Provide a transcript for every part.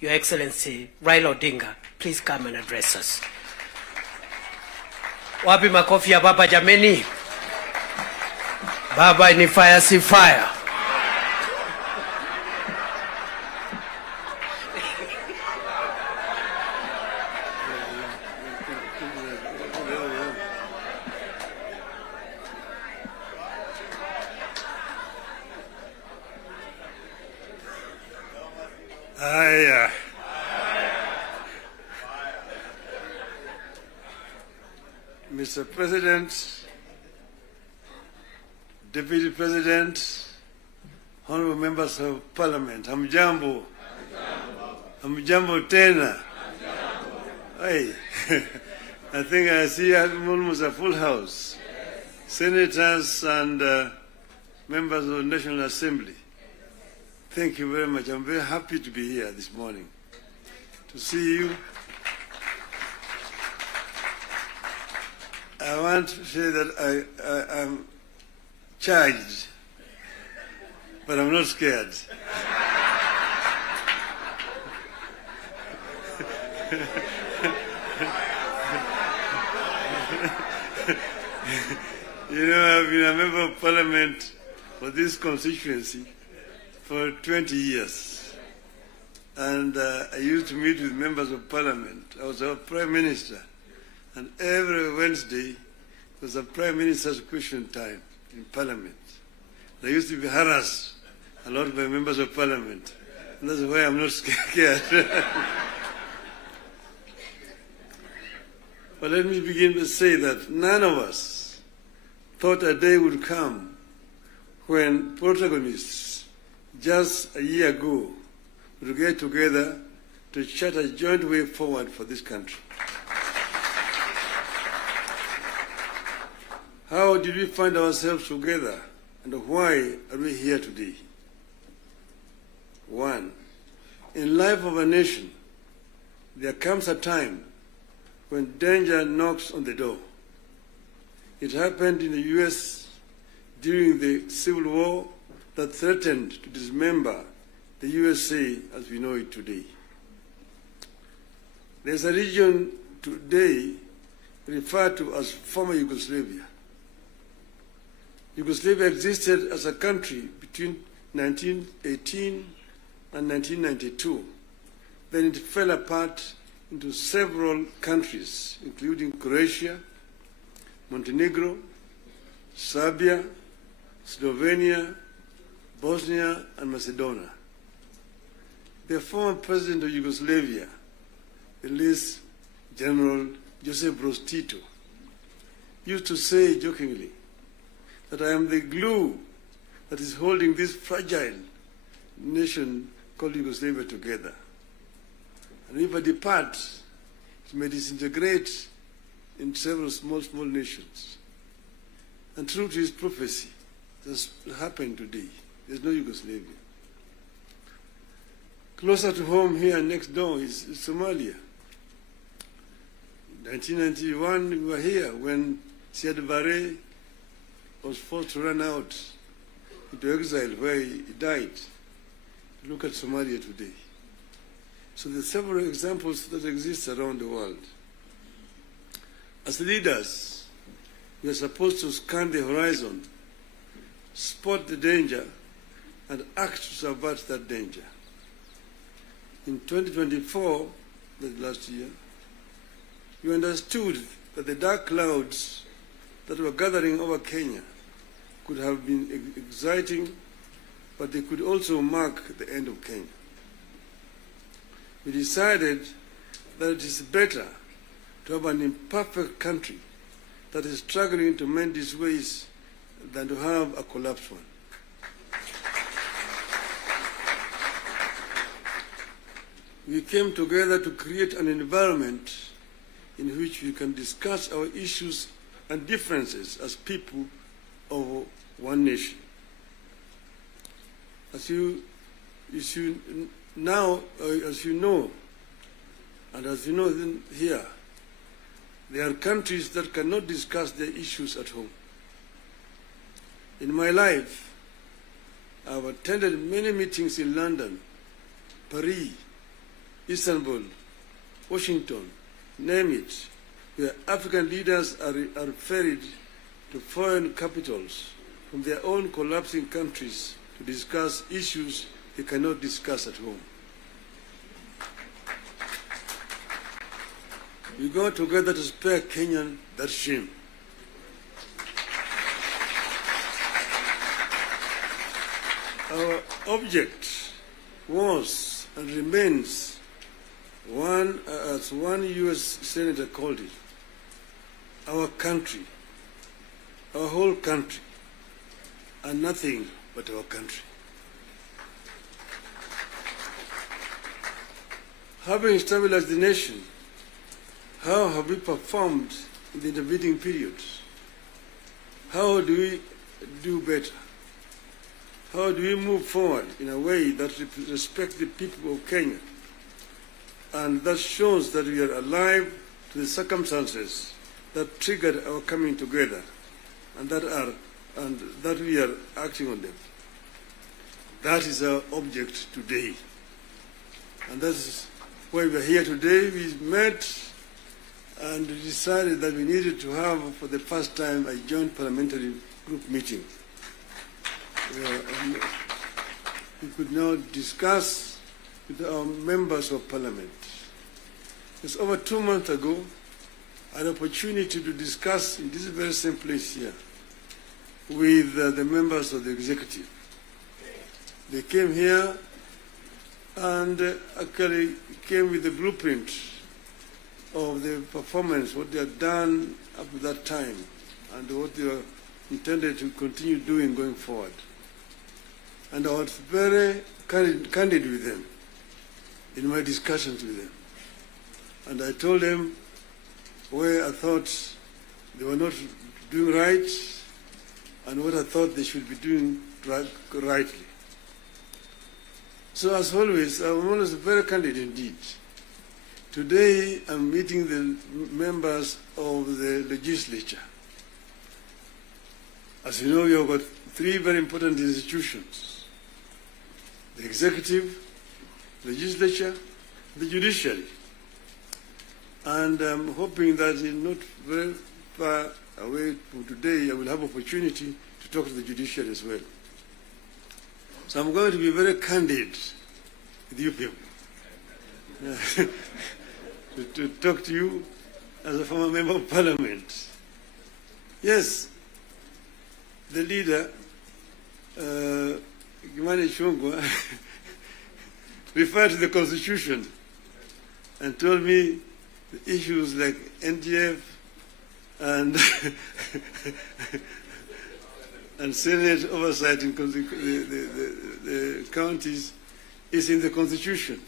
Your Excellency Raila Odinga, please come and address us. Wapi makofi ya baba jameni? Baba ni fire si fire. Mr. President, Deputy President, honorable members of Parliament, hamjambo. Hamjambo tena. Hey, I think I see almost a full house. Senators and members of the National Assembly. Thank you very much. I'm very happy to be here this morning to see you. I want to say that I'm charged, but I'm not scared. You know, I've been a member of Parliament for this constituency for 20 years. And I used to meet with members of Parliament. I was our Prime Minister. And every Wednesday was a Prime Minister's question time in Parliament. I used to be harassed a lot by members of Parliament. And that's why I'm not scared. But let me begin to say that none of us thought a day would come when protagonists just a year ago would get together to chart a joint way forward for this country. How did we find ourselves together, and why are we here today? One, in life of a nation, there comes a time when danger knocks on the door. It happened in the US during the Civil War that threatened to dismember the USA as we know it today. There's a region today referred to as former Yugoslavia. Yugoslavia existed as a country between 1918 and 1992. Then it fell apart into several countries, including Croatia, Montenegro, Serbia, Slovenia, Bosnia, and Macedonia. The former president of Yugoslavia, the late General Josip Broz Tito, used to say jokingly that I am the glue that is holding this fragile nation called Yugoslavia together. And if I depart, it may disintegrate in several small nations. And true to his prophecy, this happened today. There's no Yugoslavia. Closer to home here next door is Somalia. In 1991, we were here when Siad Barre was forced to run out into exile where he died. Look at Somalia today. So there are several examples that exist around the world. As leaders, we are supposed to scan the horizon, spot the danger, and act to subvert that danger. In 2024, that last year, we understood that the dark clouds that were gathering over Kenya could have been exciting, but they could also mark the end of Kenya. We decided that it is better to have an imperfect country that is struggling to mend its ways than to have a collapsed one. We came together to create an environment in which we can discuss our issues and differences as people of one nation. As you know, and as you know here, there are countries that cannot discuss their issues at home. In my life, I've attended many meetings in London, Paris, Istanbul, Washington, name it, where African leaders are ferried to foreign capitals from their own collapsing countries to discuss issues they cannot discuss at home. We go together to spare Kenyan that shame. Our object was and remains one, as one U.S. Senator called it, our country, our whole country, and nothing but our country. Having stabilized the nation, how have we performed in the intervening periods? How do we do better? How do we move forward in a way that respects the people of Kenya and that shows that we are alive to the circumstances that triggered our coming together and that we are acting on them? That is our object today. And that's why we are here today. We met and decided that we needed to have, for the first time, a joint parliamentary group meeting. We could now discuss with our members of parliament. It's over 2 months ago, an opportunity to discuss in this very same place here with the members of the executive. They came here and actually came with the blueprint of the performance, what they had done up to that time, and what they are intended to continue doing going forward. And I was very candid with them in my discussions with them. And I told them where I thought they were not doing right and what I thought they should be doing rightly. So as always, I'm always very candid indeed. Today, I'm meeting the members of the legislature. As you know, we have got 3 very important institutions: the executive, legislature, the judiciary. And I'm hoping that in not very far away from today, I will have opportunity to talk to the judiciary as well. So I'm going to be very candid with you people. to talk to you as a former member of parliament. Yes, the leader, Kimani Ichung'wah, referred to the constitution and told me the issues like NDF and and Senate oversight in the counties is in the constitution.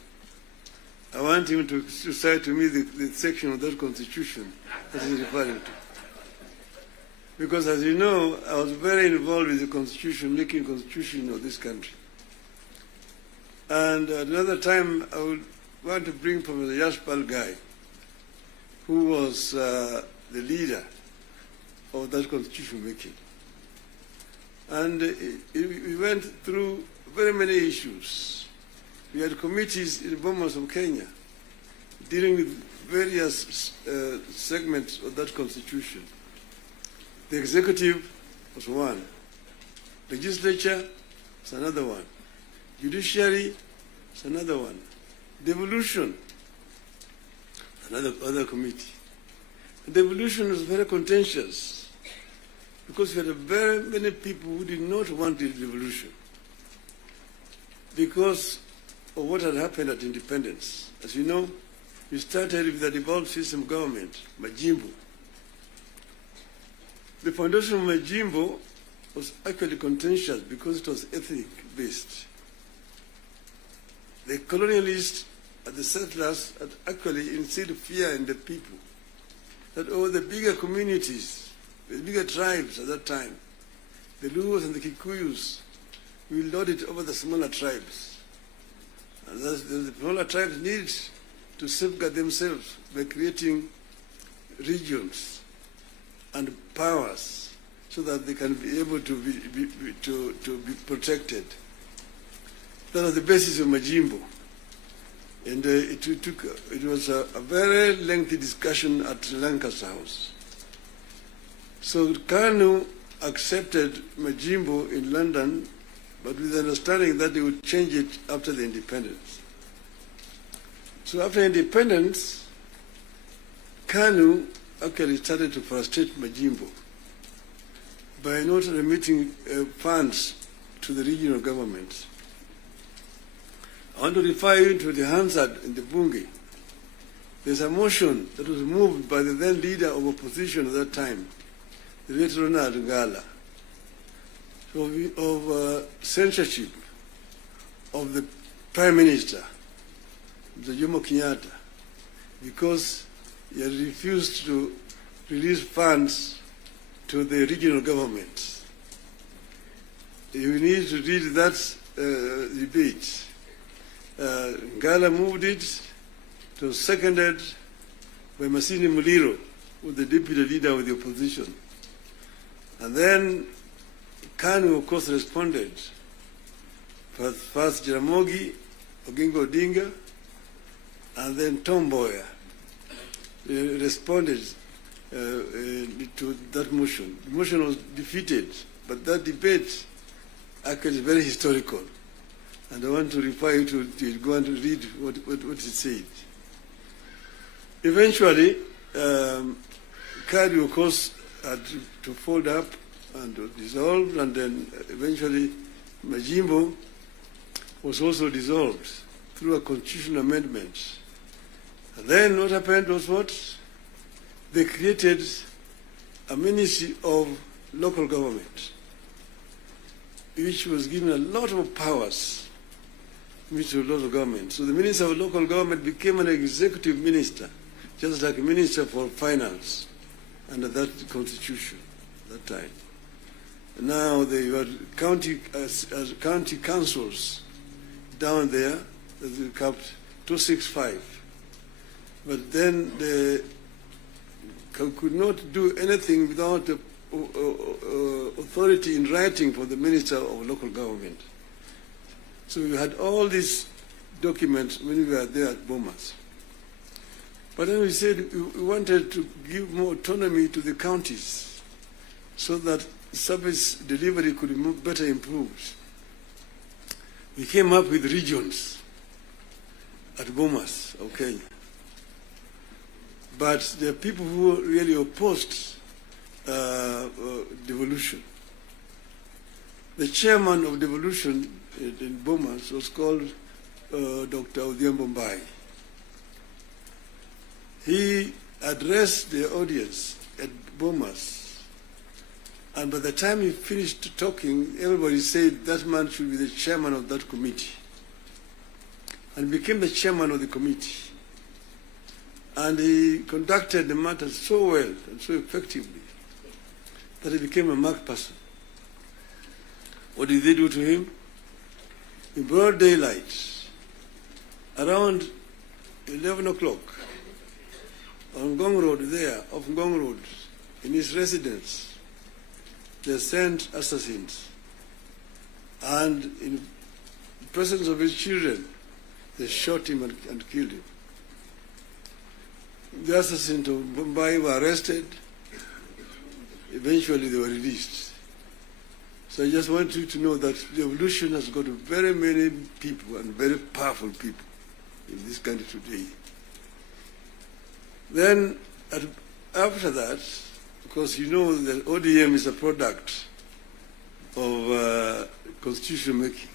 I want him to cite to me the section of that constitution that he's referring to. Because as you know, I was very involved with the constitution, making constitution of this country. And at another time, I would want to bring Professor Yashpal Gai, who was the leader of that constitution making. And we went through very many issues. We had committees in the Bomas of Kenya dealing with various segments of that constitution. The executive was one. Legislature is another one. Judiciary is another one. Devolution, other committee. And devolution was very contentious because we had very many people who did not want the devolution because of what had happened at independence. As you know, we started with the devolved system government, Majimbo. The foundation of Majimbo was actually contentious because it was ethnic-based. The colonialists and the settlers had actually instilled fear in the people that the bigger communities, the bigger tribes at that time, the Luos and the Kikuyus, will lord it over the smaller tribes. And the smaller tribes need to safeguard themselves by creating regions and powers so that they can be able to be protected. That was the basis of Majimbo. And it was a very lengthy discussion at Lancaster House. So KANU accepted Majimbo in London, but with the understanding that they would change it after the independence. So after independence, KANU actually started to frustrate Majimbo by not remitting funds to the regional governments. I want to refer you to the Hansard in the Bunge. There's a motion that was moved by the then leader of opposition at that time, the late Ronald Ngala, of censorship of the Prime Minister, the Jomo Kenyatta, because he had refused to release funds to the regional governments. You need to read that debate. Ngala moved it, it was seconded by Masini Muliro, who was the deputy leader of the opposition. And then KANU, of course, responded. First Jaramogi, Oginga Odinga, and then Tom Mboya responded to that motion. The motion was defeated, but that debate actually is very historical. And I want to refer you to go and read what it said. Eventually, KANU, of course, had to fold up and dissolve, and then eventually Majimbo was also dissolved through a constitutional amendment. And then what happened was what? They created a Ministry of Local Government, which was given a lot of powers, Ministry of Local Government. So the Minister of Local Government became an executive minister, just like a Minister for Finance under that constitution at that time. And now they were county councils down there, that they kept 265. But then they could not do anything without authority in writing for the Minister of Local Government. So we had all these documents when we were there at Bomas. But then we said we wanted to give more autonomy to the counties so that service delivery could be better improved. We came up with regions at Bomas of Kenya. But there are people who really opposed devolution. The chairman of devolution in Bomas was called Dr. ODM-Kenya. He addressed the audience at Bomas, and by the time he finished talking, everybody said that man should be the chairman of that committee, and became the chairman of the committee. And he conducted the matter so well and so effectively that he became a marked person. What did they do to him? In broad daylight, around 11 o'clock, on Ngong Road there, off Ngong Road, in his residence, they sent assassins. And in the presence of his children, they shot him and killed him. The assassins of Mumbai were arrested. Eventually they were released. So I just want you to know that the revolution has got very many people and very powerful people in this country today. Then after that, because you know that ODM is a product of constitution making.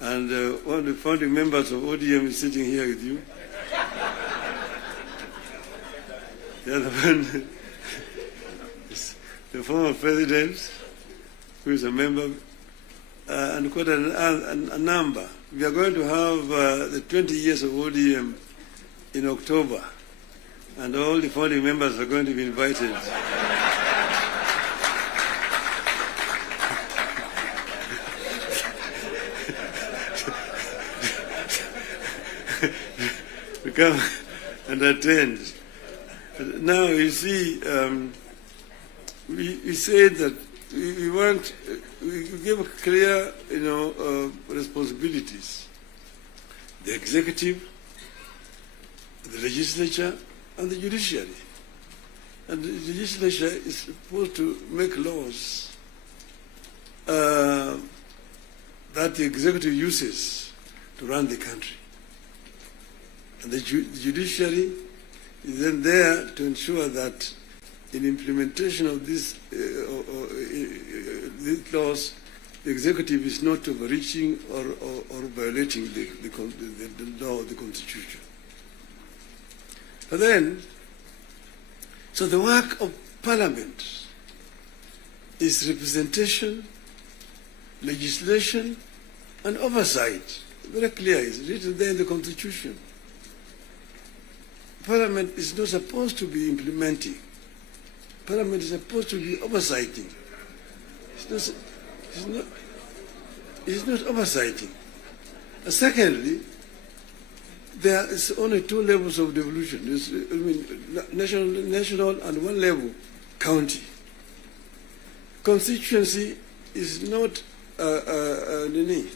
And one of the founding members of ODM is sitting here with you. The other one is the former president, who is a member, and quite a number. We are going to have the 20 years of ODM in October, and all the founding members are going to be invited. to come and attend. Now, you see, we said that we want, we give clear, responsibilities. the executive, the legislature, and the judiciary. And the legislature is supposed to make laws that the executive uses to run the country. And the judiciary is then there to ensure that in implementation of these laws, the executive is not overreaching or violating the law, the constitution. But then, so the work of Parliament is representation, legislation, and oversight. Very clear, it's written there in the Constitution. Parliament is not supposed to be implementing. Parliament is supposed to be oversighting. It's not oversighting. And secondly, there is only two levels of devolution. There's, national and one level, county. Constituency is not an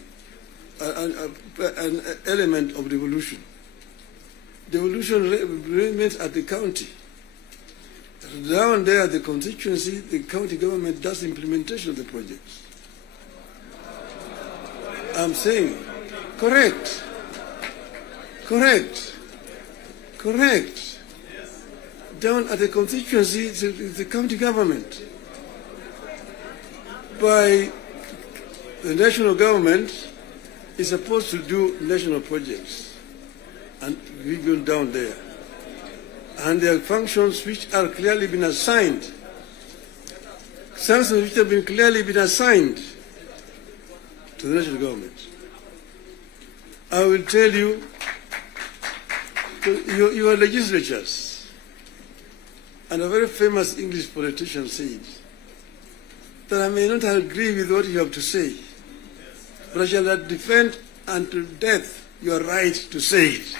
element of devolution. Devolution remains at the county. Down there, the constituency, the county government does implementation of the projects. I'm saying, correct. Down at the constituency, it's the county government. By the national government is supposed to do national projects, and we go down there. And there are functions which are clearly been assigned. Functions which have been clearly been assigned to the national government. I will tell you, your legislatures, and a very famous English politician said that I may not agree with what you have to say, but I shall defend until death your right to say it.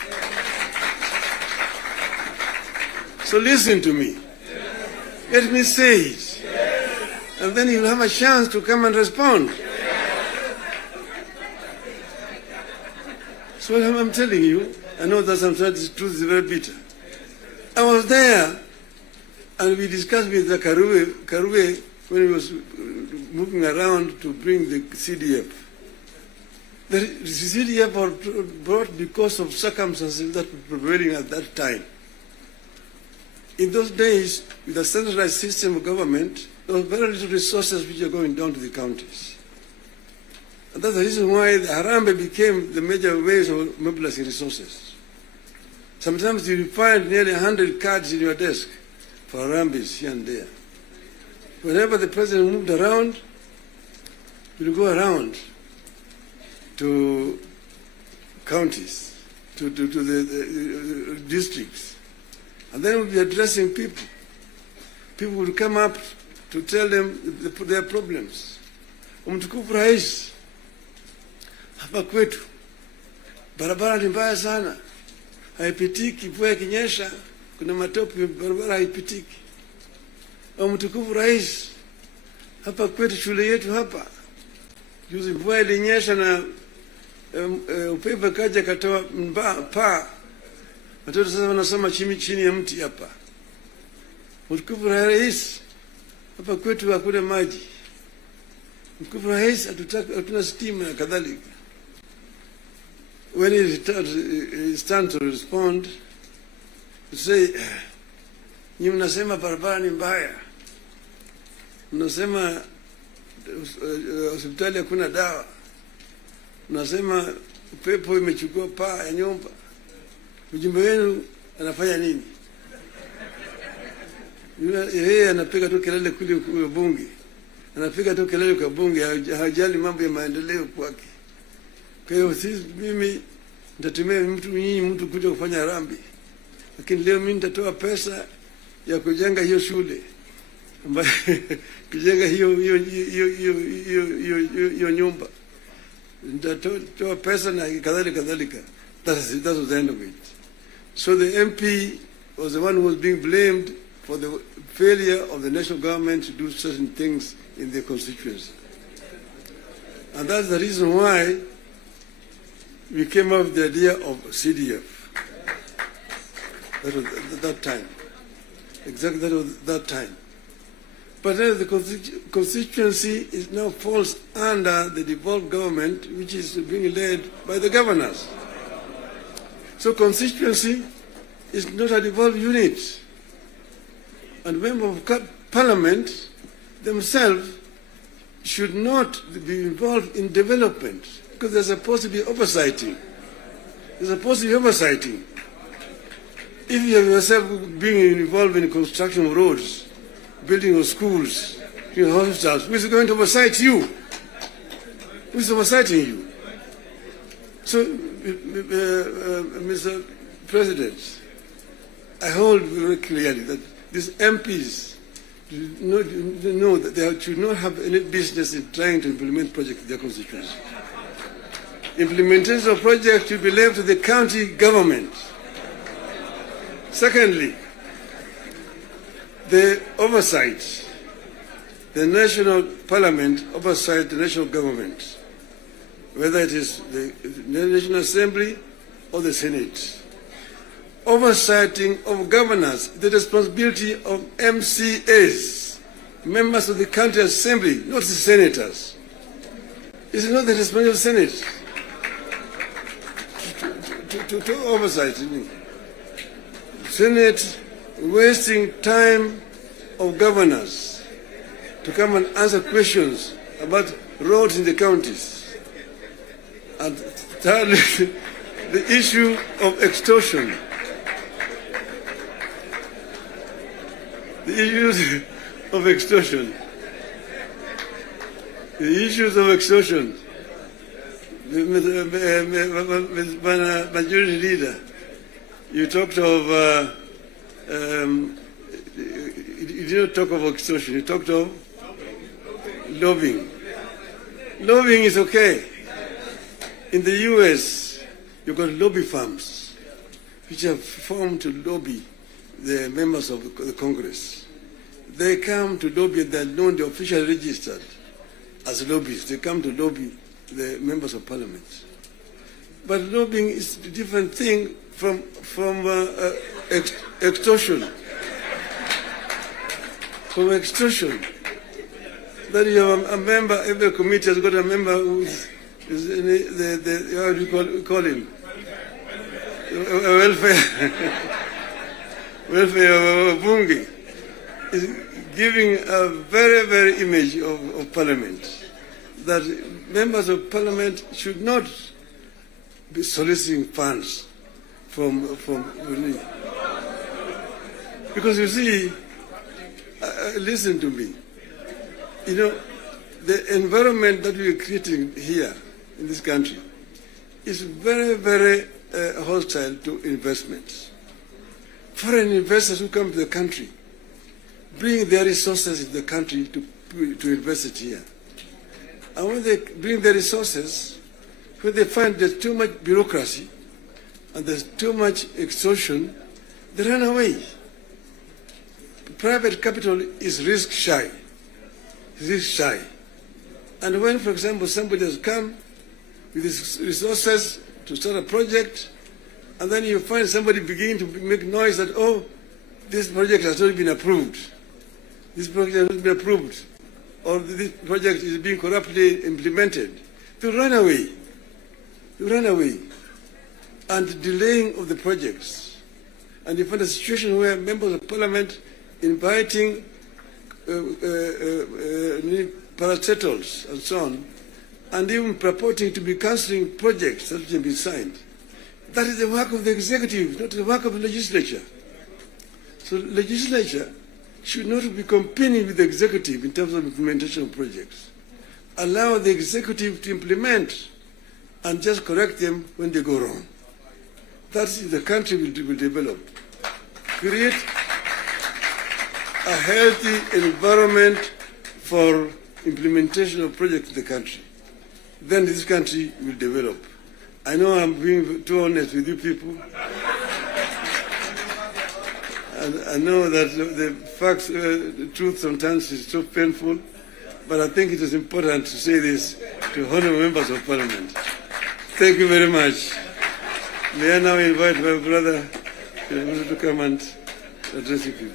So listen to me. Let me say it. And then you'll have a chance to come and respond. So I'm telling you, I know that sometimes the truth is very bitter. I was there, and we discussed with the Karue when he was moving around to bring the CDF. The CDF was brought because of circumstances that were prevailing at that time. In those days, with a centralized system of government, there were very little resources which are going down to the counties. And that's the reason why the Harambee became the major ways of mobilizing resources. Sometimes you find nearly 100 cards in your desk for Harambees here and there. Whenever the president moved around, we'll go around to counties, to the districts. And then we'll be addressing people. People will come up to tell them their problems. Mtukufu Rais, hapa kwetu barabara ni mbaya sana, haipitiki, mvua ikinyesha kuna matope, barabara haipitiki. Mtukufu Rais, hapa kwetu shule yetu hapa, juzi mvua ilinyesha na upepo kaja katoa paa, watoto sasa wanasoma chini ya mti hapa. Mtukufu Rais, hapa kwetu hakuna maji. Mtukufu Rais, hatuna stima na kadhalika. When he stands to respond, to say, nyi mnasema barabara ni mbaya, mnasema hospitali hakuna dawa, mnasema upepo imechukua paa ya nyumba, mjumbe wenu anafanya nini? Yeye anapiga tu kelele kule kwa bunge, anapiga tu kelele kwa bunge, hajali mambo ya maendeleo kwake. Kwa hiyo mimi nitatumia mtu kuja kufanya harambee, lakini leo mimi nitatoa pesa ya kujenga hiyo shule, ambayo kujenga hiyo nyumba, nitatoa pesa na kadhalika. That was the end of it. So the MP was the one who was being blamed for the failure of the national government to do certain things in their constituency. And that's the reason why we came up with the idea of CDF. That was that time. Exactly that was that time. But then the constituency is now falls under the devolved government, which is being led by the governors. So constituency is not a devolved unit. And members of parliament themselves should not be involved in development because they're supposed to be oversighting. They're supposed to be oversighting. If you have yourself being involved in construction of roads, building of schools, hospitals, who is going to oversight you? Who is oversighting you? So, Mr. President, I hold very clearly that these MPs know that they should not have any business in trying to implement projects in their constituency. Implementation of projects should be left to the county government. Secondly, the oversight, the national parliament oversight the national government, whether it is the National Assembly or the Senate. Oversighting of governors, the responsibility of MCAs, members of the county assembly, not the senators. It's not the responsibility of the Senate to oversight. Senate wasting time of governors to come and answer questions about roads in the counties. And thirdly, the issue of extortion. The issues of extortion. The issues of extortion. Majority Leader, you talked of, you didn't talk of extortion, you talked of lobbying. Lobbying is okay. In the US, you've got lobby firms which have formed to lobby the members of the Congress. They come to lobby, they're known, they're officially registered as lobbyists. They come to lobby the members of parliament. But lobbying is a different thing from extortion. From extortion. That you have a member, every committee has got a member who is how do you call him? Welfare bunge is giving a very, very image of parliament that members of parliament should not be soliciting funds from because you see, listen to me, you know, the environment that we are creating here in this country is very, very hostile to investments. Foreign investors who come to the country bring their resources in the country to invest it here. And when they bring their resources, when they find there's too much bureaucracy and there's too much extortion, they run away. Private capital is risk shy. Risk shy. And when, for example, somebody has come with his resources to start a project, and then you find somebody beginning to make noise that, oh, this project has not been approved. This project has not been approved. Or this project is being corruptly implemented. They run away. They run away. And delaying of the projects. And you find a situation where members of parliament inviting parastatals and so on, and even purporting to be cancelling projects that have been signed. That is the work of the executive, not the work of the legislature. So the legislature should not be competing with the executive in terms of implementation of projects. Allow the executive to implement and just correct them when they go wrong. That's the country will develop. Create a healthy environment for implementation of projects in the country. Then this country will develop. I know I'm being too honest with you people. And I know that the facts, the truth sometimes is so painful, but I think it is important to say this to honourable members of parliament. Thank you very much. May I now invite my brother to come and address you.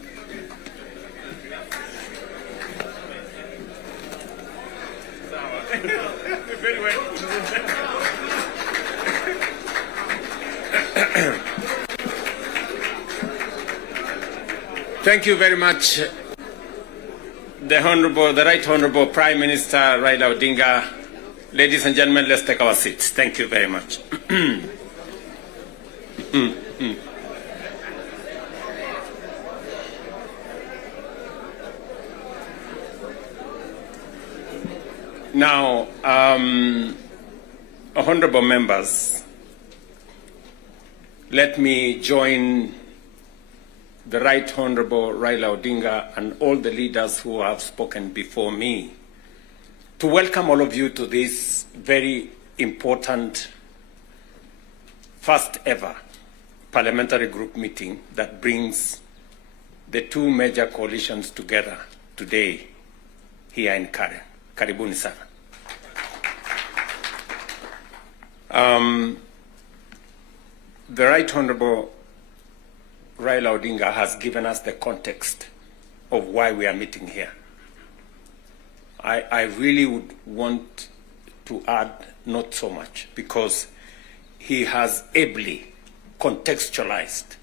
Very well. Thank you very much, the Right Honorable Prime Minister Raila Odinga. Ladies and gentlemen, let's take our seats. Thank you very much. Now, honorable members, let me join the Right Honorable Raila Odinga and all the leaders who have spoken before me to welcome all of you to this very important first ever parliamentary group meeting that brings the two major coalitions together today here in Karen. Karibuni sana. The Right Honorable Raila Odinga has given us the context of why we are meeting here. I really would want to add not so much, because he has ably contextualized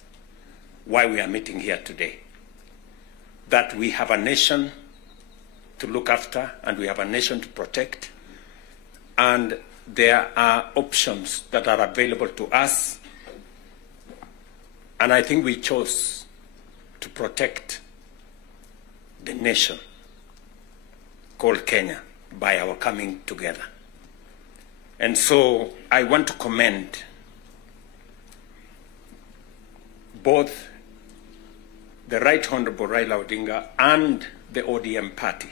why we are meeting here today. That we have a nation to look after and we have a nation to protect, and there are options that are available to us, and I think we chose to protect the nation called Kenya by our coming together. And so I want to commend both the Right Honorable Raila Odinga and the ODM party,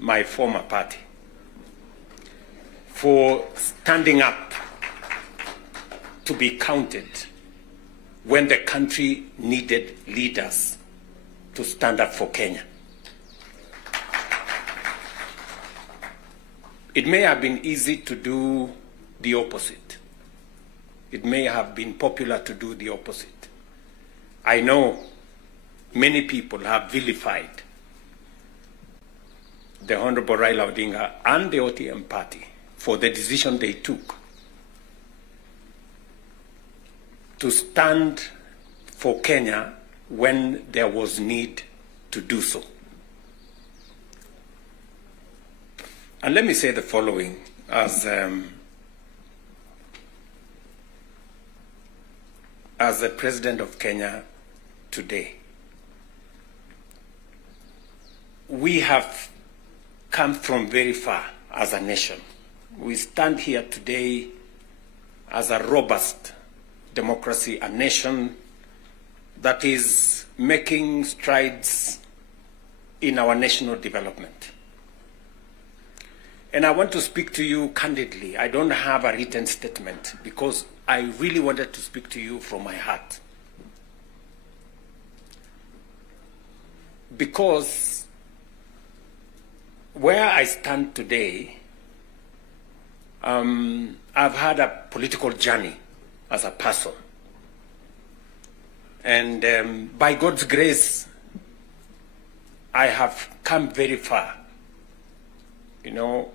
my former party, for standing up to be counted when the country needed leaders to stand up for Kenya. It may have been easy to do the opposite. It may have been popular to do the opposite. I know many people have vilified the Honorable Raila Odinga and the ODM party for the decision they took to stand for Kenya when there was need to do so. And let me say the following as the President of Kenya today. We have come from very far as a nation. We stand here today as a robust democracy, a nation that is making strides in our national development. And I want to speak to you candidly. I don't have a written statement because I really wanted to speak to you from my heart. Because where I stand today, I've had a political journey as a person. And by God's grace, I have come very far. You know,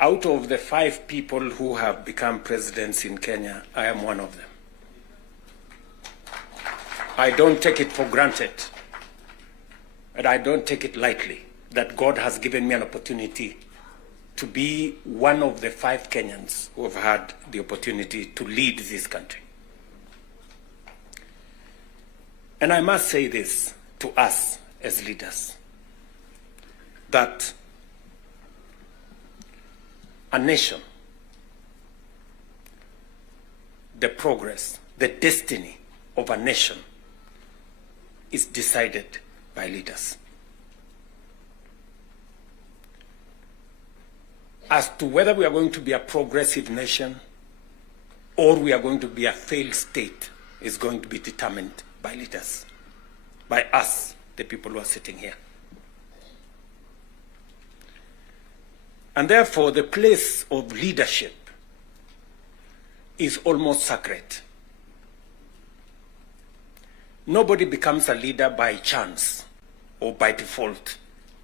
out of the 5 people who have become presidents in Kenya, I am one of them. I don't take it for granted, and I don't take it lightly that God has given me an opportunity to be one of the 5 Kenyans who have had the opportunity to lead this country. And I must say this to us as leaders, that a nation, the progress, the destiny of a nation is decided by leaders. As to whether we are going to be a progressive nation or we are going to be a failed state is going to be determined by leaders, by us, the people who are sitting here. And therefore, the place of leadership is almost sacred. Nobody becomes a leader by chance or by default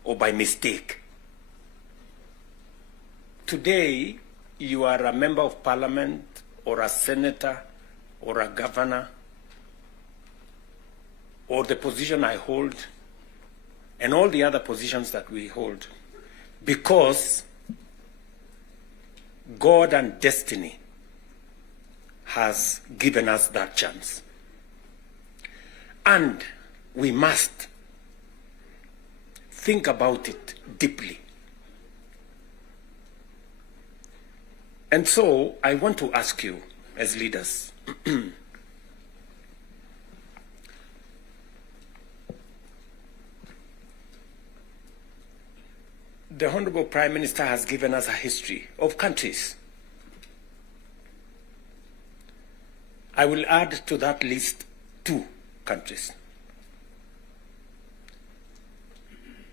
or by mistake. Today, you are a member of parliament or a senator or a governor or the position I hold and all the other positions that we hold because God and destiny has given us that chance. And we must think about it deeply. And so I want to ask you as leaders, the Honorable Prime Minister has given us a history of countries. I will add to that list 2 countries.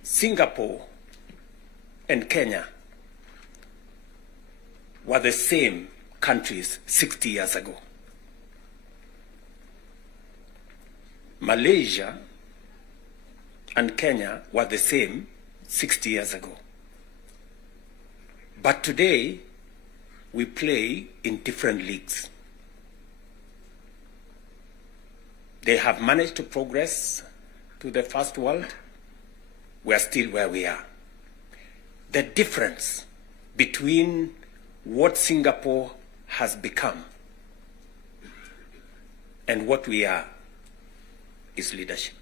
Singapore and Kenya were the same countries 60 years ago. Malaysia and Kenya were the same 60 years ago. But today, we play in different leagues. They have managed to progress to the first world. We are still where we are. The difference between what Singapore has become and what we are is leadership.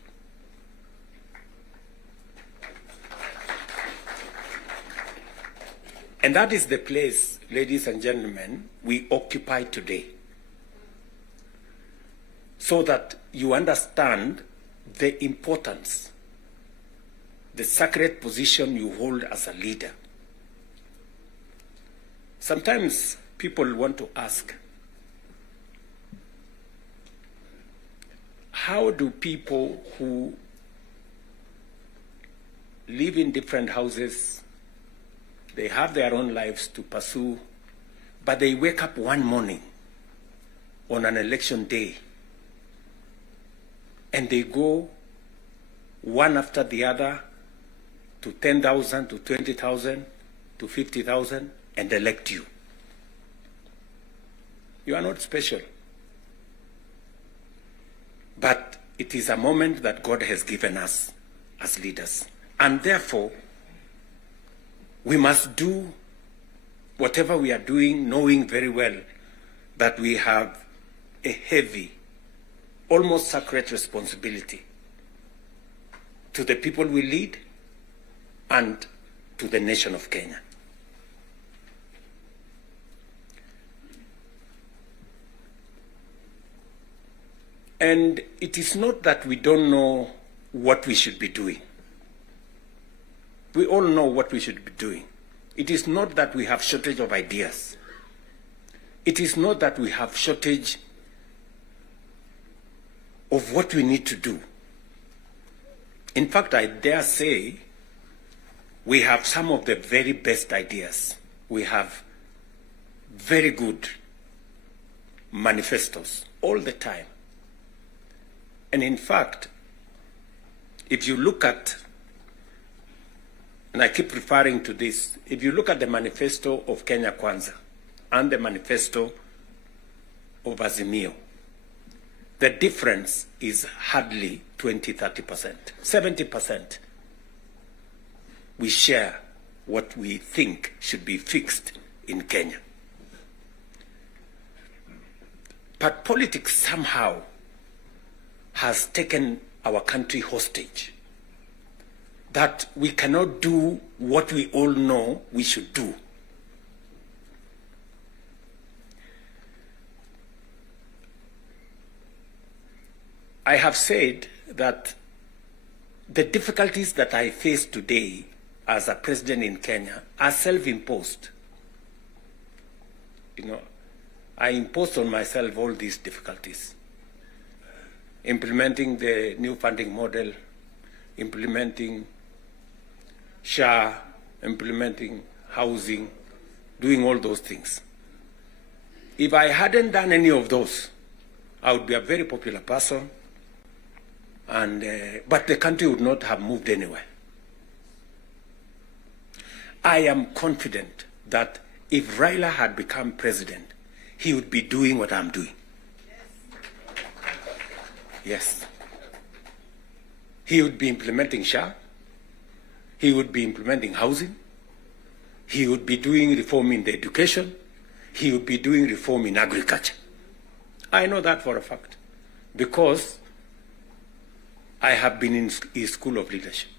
And that is the place, ladies and gentlemen, we occupy today. So that you understand the importance, the sacred position you hold as a leader. Sometimes people want to ask, how do people who live in different houses, they have their own lives to pursue, but they wake up one morning on an election day and they go one after the other to 10,000, to 20,000, to 50,000 and elect you? You are not special. But it is a moment that God has given us as leaders. And therefore, we must do whatever we are doing, knowing very well that we have a heavy, almost sacred responsibility to the people we lead and to the nation of Kenya. And it is not that we don't know what we should be doing. We all know what we should be doing. It is not that we have shortage of ideas. It is not that we have shortage of what we need to do. In fact, I dare say we have some of the very best ideas. We have very good manifestos all the time. And in fact, if you look at, and I keep referring to this, if you look at the manifesto of Kenya Kwanza and the manifesto of Azimio, the difference is hardly 20-30%, 70%. We share what we think should be fixed in Kenya. But politics somehow has taken our country hostage, that we cannot do what we all know we should do. I have said that the difficulties that I face today as a president in Kenya are self-imposed. You know, I imposed on myself all these difficulties. Implementing the new funding model, implementing SHA, implementing housing, doing all those things. If I hadn't done any of those, I would be a very popular person, but the country would not have moved anywhere. I am confident that if Raila had become president, he would be doing what I'm doing. Yes. He would be implementing SHA. He would be implementing housing. He would be doing reform in the education. He would be doing reform in agriculture. I know that for a fact because I have been in his school of leadership.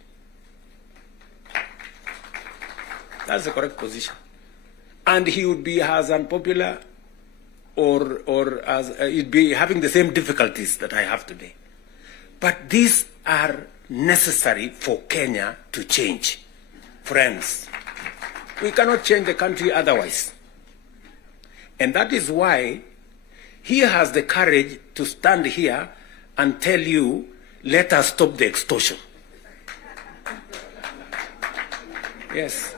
That's the correct position. And he would be as unpopular or as he'd be having the same difficulties that I have today. But these are necessary for Kenya to change. Friends, we cannot change the country otherwise. And that is why he has the courage to stand here and tell you, let us stop the extortion. Yes.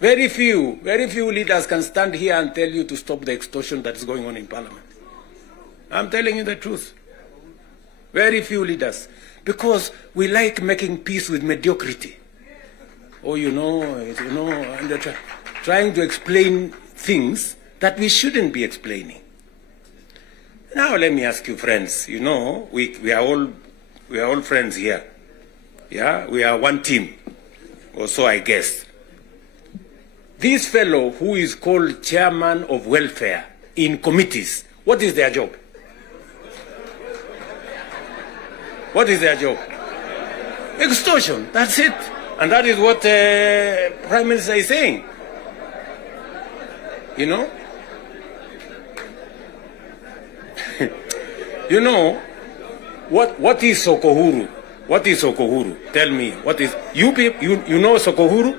Very few leaders can stand here and tell you to stop the extortion that is going on in Parliament. I'm telling you the truth. Very few leaders. Because we like making peace with mediocrity. Oh, and trying to explain things that we shouldn't be explaining. Now let me ask you, friends, we are all friends here. Yeah, we are one team, or so I guess. This fellow who is called chairman of welfare in committees, what is their job? What is their job? Extortion, that's it. And that is what Prime Minister is saying. What is Sokohuru? What is Sokohuru? Tell me, what is, you know Sokohuru?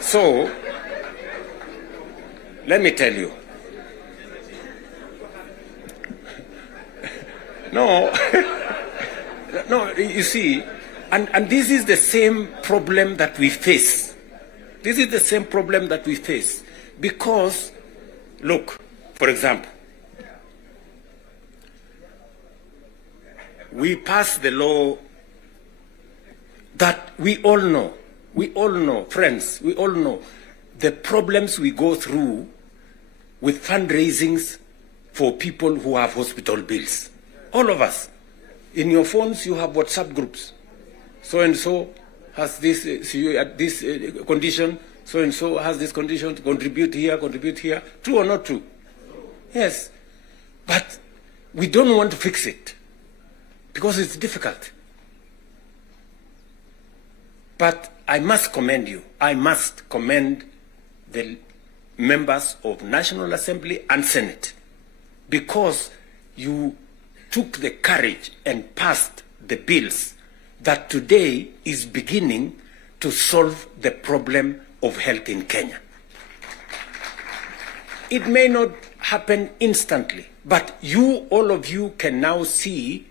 So, let me tell you. No, you see, and this is the same problem that we face. This is the same problem that we face. Because, look, for example, we passed the law that we all know, friends, we all know the problems we go through with fundraisings for people who have hospital bills. All of us. In your phones, you have WhatsApp groups. So-and-so has this, this condition, so-and-so has this condition, to contribute here. True or not true? Yes. But we don't want to fix it because it's difficult. But I must commend you. I must commend the members of National Assembly and Senate because you took the courage and passed the bills that today is beginning to solve the problem of health in Kenya. It may not happen instantly, but all of you can now see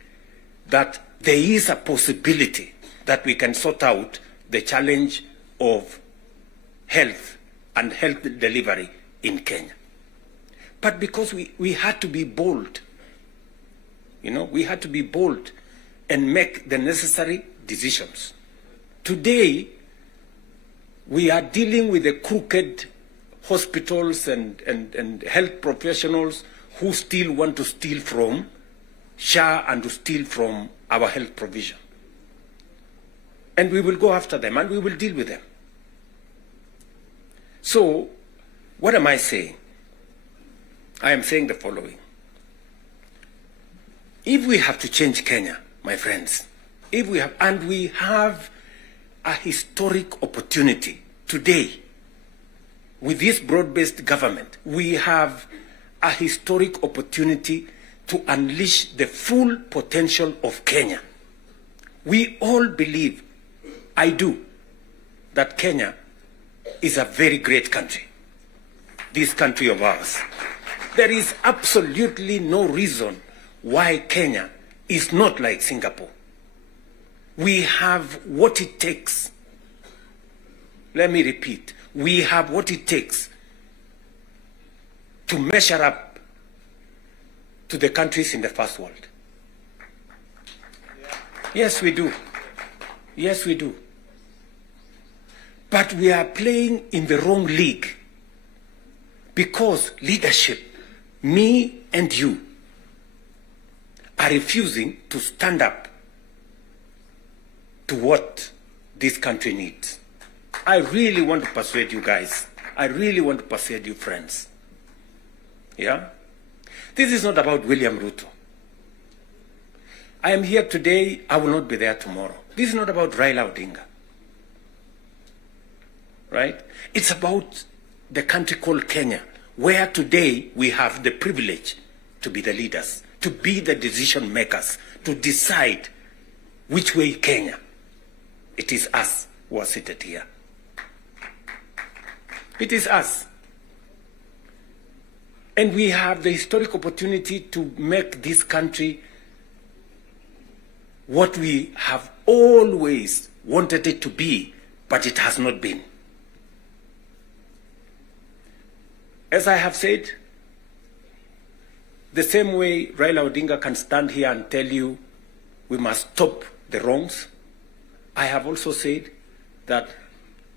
that there is a possibility that we can sort out the challenge of health and health delivery in Kenya. But because we had to be bold, we had to be bold and make the necessary decisions. Today, we are dealing with the crooked hospitals and health professionals who still want to steal from SHA and to steal from our health provision. And we will go after them and we will deal with them. So, what am I saying? I am saying the following. If we have to change Kenya, my friends, we have a historic opportunity today with this broad-based government, we have a historic opportunity to unleash the full potential of Kenya. We all believe, I do, that Kenya is a very great country, this country of ours. There is absolutely no reason why Kenya is not like Singapore. We have what it takes. Let me repeat. We have what it takes to measure up to the countries in the first world. Yes, we do. Yes, we do. But we are playing in the wrong league because leadership, me and you, are refusing to stand up to what this country needs. I really want to persuade you guys. I really want to persuade you friends. Yeah? This is not about William Ruto. I am here today, I will not be there tomorrow. This is not about Raila Odinga. Right? It's about the country called Kenya, where today we have the privilege to be the leaders, to be the decision makers, to decide which way Kenya. It is us who are seated here. It is us. And we have the historic opportunity to make this country what we have always wanted it to be, but it has not been. As I have said, the same way Raila Odinga can stand here and tell you we must stop the wrongs, I have also said that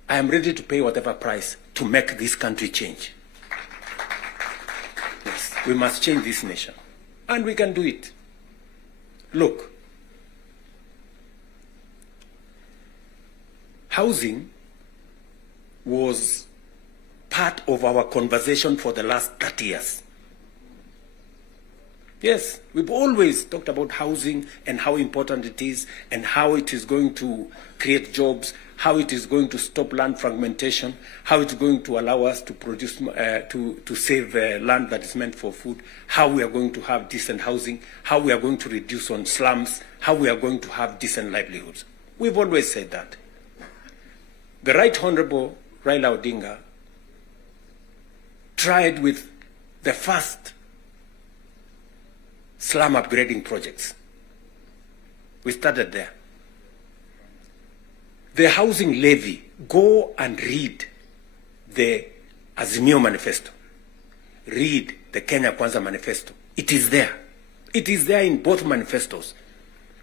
I am ready to pay whatever price to make this country change. Yes, we must change this nation. And we can do it. Look, housing was part of our conversation for the last 30 years. Yes, we've always talked about housing and how important it is and how it is going to create jobs, how it is going to stop land fragmentation, how it's going to allow us to produce, to save land that is meant for food, how we are going to have decent housing, how we are going to reduce on slums, how we are going to have decent livelihoods. We've always said that. The Right Honorable Raila Odinga tried with the first slum upgrading projects. We started there. The housing levy, go and read the Azimio Manifesto. Read the Kenya Kwanza Manifesto. It is there. It is there in both manifestos.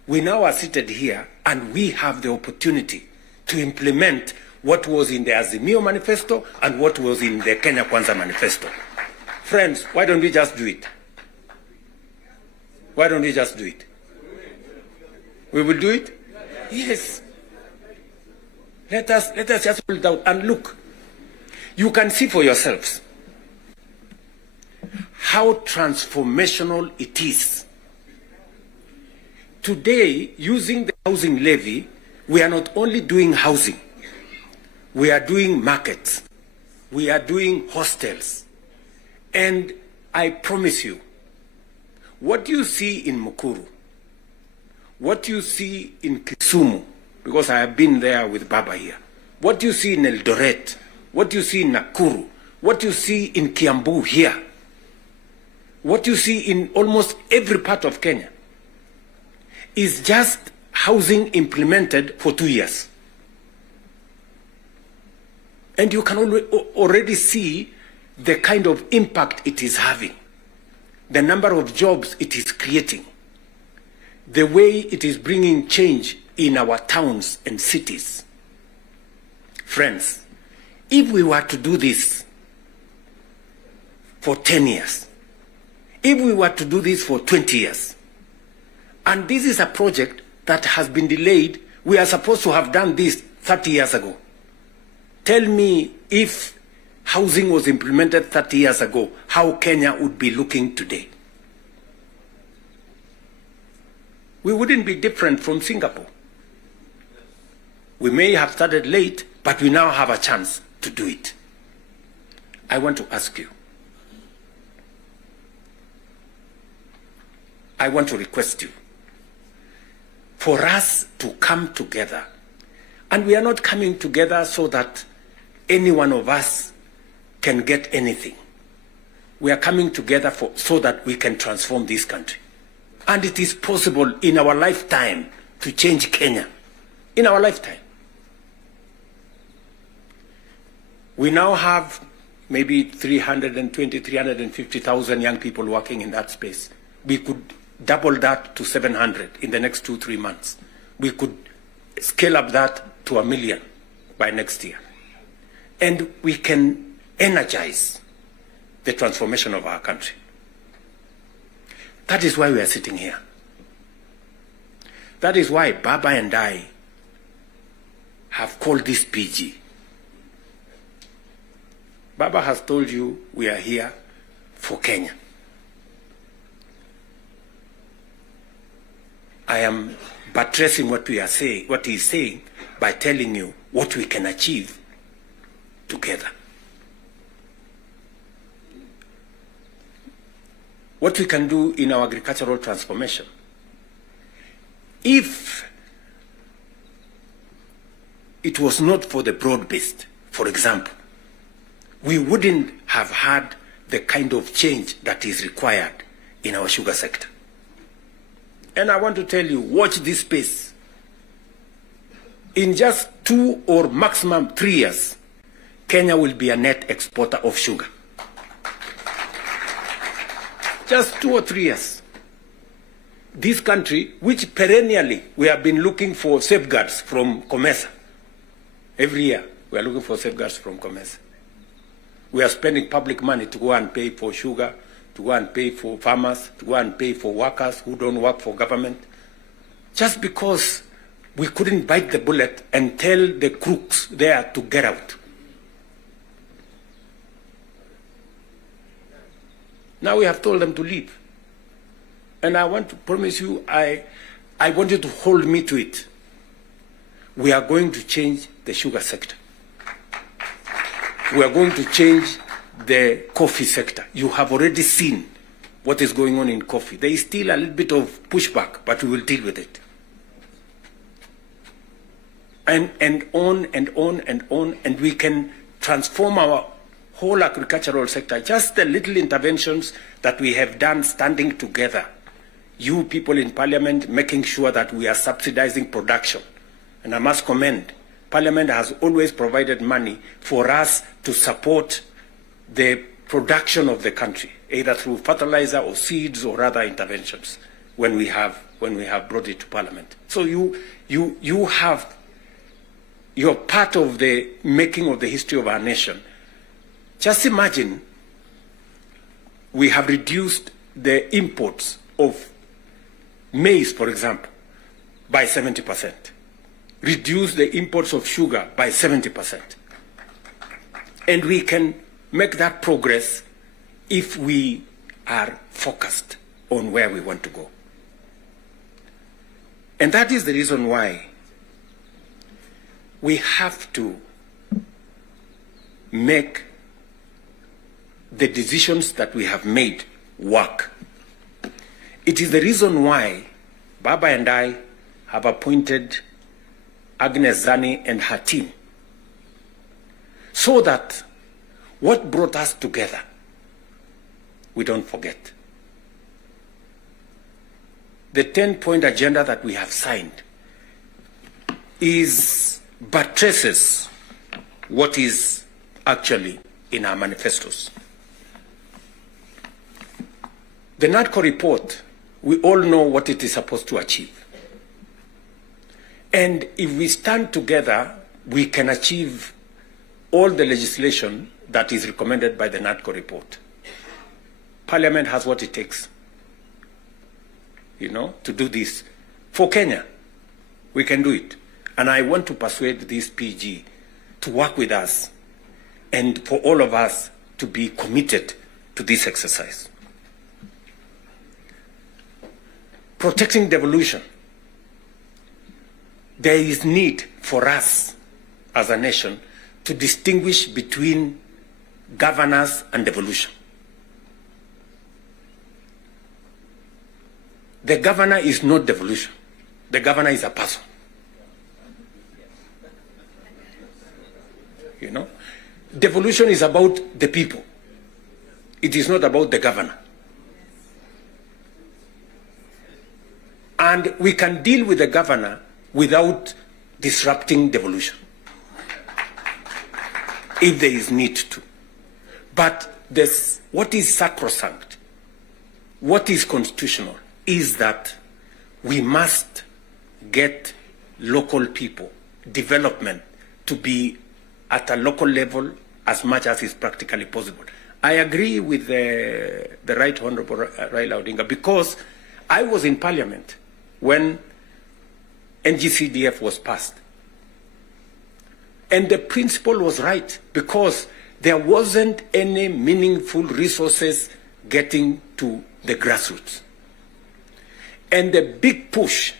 We now are seated here and we have the opportunity to implement what was in the Azimio Manifesto and what was in the Kenya Kwanza Manifesto. Friends, why don't we just do it? Why don't we just do it? We will do it? Yes. Let us just hold out and look. You can see for yourselves how transformational it is. Today, using the housing levy, we are not only doing housing, we are doing markets, we are doing hostels. And I promise you, what you see in Mukuru, what you see in Kisumu, because I have been there with Baba here, what you see in Eldoret, what you see in Nakuru, what you see in Kiambu here, what you see in almost every part of Kenya, is just housing implemented for 2 years. And you can already see the kind of impact it is having, the number of jobs it is creating, the way it is bringing change in our towns and cities. Friends, if we were to do this for 10 years, if we were to do this for 20 years, and this is a project that has been delayed, we are supposed to have done this 30 years ago. Tell me, if housing was implemented 30 years ago, how Kenya would be looking today. We wouldn't be different from Singapore. We may have started late, but we now have a chance to do it. I want to ask you, I want to request you for us to come together. And we are not coming together so that any one of us can get anything. We are coming together so that we can transform this country. And it is possible in our lifetime to change Kenya. In our lifetime. We now have maybe 350,000 young people working in that space. We could double that to 700 in the next 2-3 months. We could scale up that to 1 million by next year. And we can energize the transformation of our country. That is why we are sitting here. That is why Baba and I have called this PG. Baba has told you we are here for Kenya. I am buttressing what he is saying by telling you what we can achieve together. What we can do in our agricultural transformation. If it was not for the broad-based, for example, we wouldn't have had the kind of change that is required in our sugar sector. And I want to tell you, watch this space. In just 2 or maximum 3 years, Kenya will be a net exporter of sugar. Just 2 or 3 years. This country, which perennially we have been looking for safeguards from COMESA. Every year, we are looking for safeguards from COMESA. We are spending public money to go and pay for sugar, to go and pay for farmers, to go and pay for workers who don't work for government, just because we couldn't bite the bullet and tell the crooks there to get out. Now we have told them to leave. And I want to promise you, I want you to hold me to it. We are going to change the sugar sector. We are going to change the coffee sector. You have already seen what is going on in coffee. There is still a little bit of pushback, but we will deal with it. And on and on and on, and we can transform our whole agricultural sector. Just the little interventions that we have done standing together. You people in Parliament making sure that we are subsidizing production. And I must commend, Parliament has always provided money for us to support the production of the country, either through fertilizer or seeds or other interventions when we have brought it to Parliament. So you're part of the making of the history of our nation. Just imagine we have reduced the imports of maize, for example, by 70%. Reduce the imports of sugar by 70%. And we can make that progress if we are focused on where we want to go. And that is the reason why we have to make the decisions that we have made work. It is the reason why Baba and I have appointed Agnes Zani and her team, so that what brought us together, we don't forget. The 10-point agenda that we have signed buttresses what is actually in our manifestos. The NADCO report, we all know what it is supposed to achieve. And if we stand together, we can achieve all the legislation that is recommended by the NADCO report. Parliament has what it takes, to do this. For Kenya, we can do it. And I want to persuade this PG to work with us and for all of us to be committed to this exercise. Protecting devolution. There is need for us as a nation to distinguish between governance and devolution. The governor is not devolution. The governor is a person. Devolution is about the people. It is not about the governor. And we can deal with the governor without disrupting devolution, if there is need to. But what is sacrosanct, what is constitutional, is that we must get local people, development, to be at a local level as much as is practically possible. I agree with the Right Honorable Raila Odinga, because I was in Parliament when NGCDF was passed. And the principle was right, because there wasn't any meaningful resources getting to the grassroots. And the big push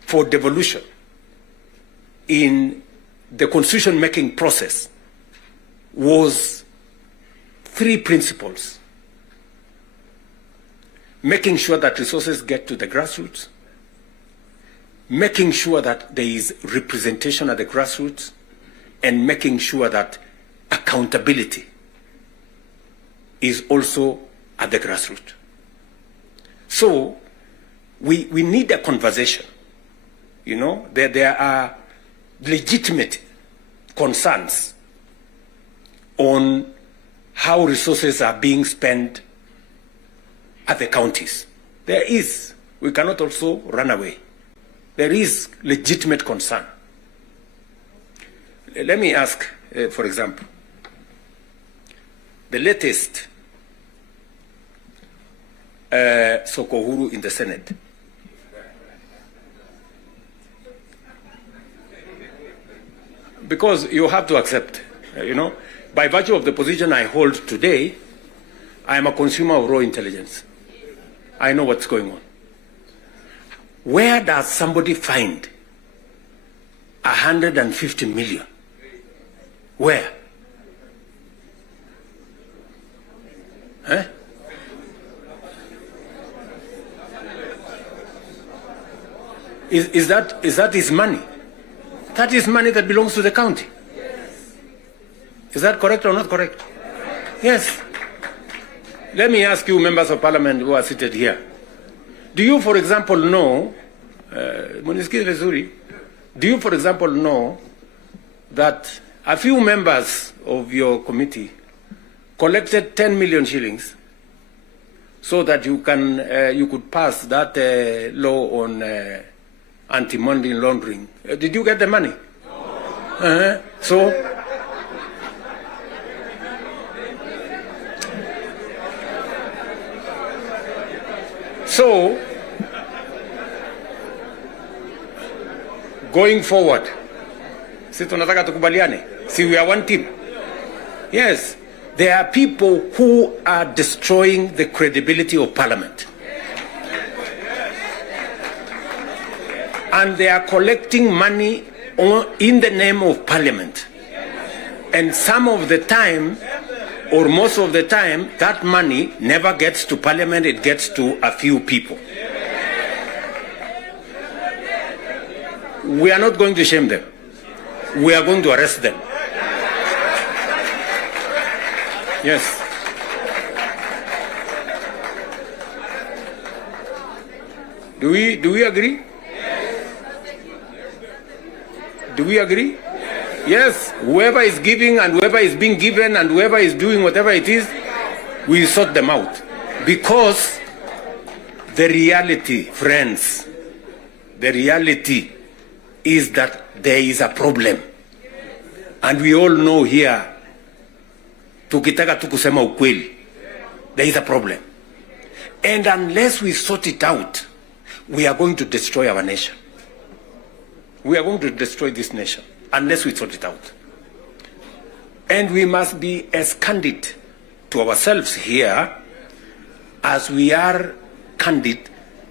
for devolution in the constitution-making process was three principles: making sure that resources get to the grassroots, making sure that there is representation at the grassroots, and making sure that accountability is also at the grassroots. So we need a conversation. You know, there are legitimate concerns on how resources are being spent at the counties. There is. We cannot also run away. There is legitimate concern. Let me ask, for example, the latest Sokohuru in the Senate. Because you have to accept, you know, by virtue of the position I hold today, I am a consumer of raw intelligence. I know what's going on. Where does somebody find 150 million? Where? Huh? Is that his money? That is money that belongs to the county. Is that correct or not correct? Yes. Let me ask you, members of parliament who are seated here. Do you, for example, know, do you, for example, know that a few members of your committee collected 10 million shillings so that you could pass that law on anti-money laundering? Did you get the money? No. So, going forward, si tunataka tukubaliane, si we are one team. Yes, there are people who are destroying the credibility of Parliament. And they are collecting money in the name of Parliament. And some of the time, or most of the time, that money never gets to Parliament, it gets to a few people. We are not going to shame them. We are going to arrest them. Yes. Do we agree? Do we agree? Yes, whoever is giving and whoever is being given and whoever is doing whatever it is, we sort them out. Because the reality, friends, the reality is that there is a problem. And we all know here, tukitaka tukusema ukweli, there is a problem. And unless we sort it out, we are going to destroy our nation. We are going to destroy this nation unless we sort it out. And we must be as candid to ourselves here as we are candid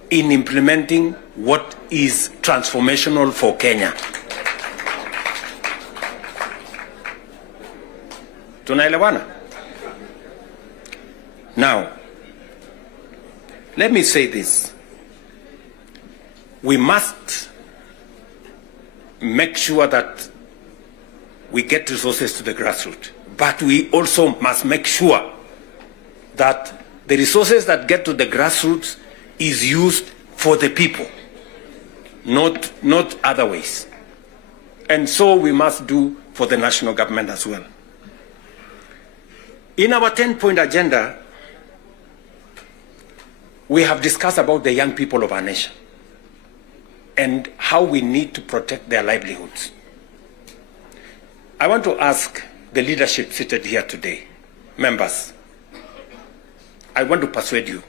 in implementing what is transformational for Kenya. Tunaelewana? Now, let me say this. We must make sure that we get resources to the grassroots, but we also must make sure that the resources that get to the grassroots is used for the people, not other ways. And so we must do for the national government as well. In our 10-point agenda, we have discussed about the young people of our nation and how we need to protect their livelihoods. I want to ask the leadership seated here today, members, I want to persuade you.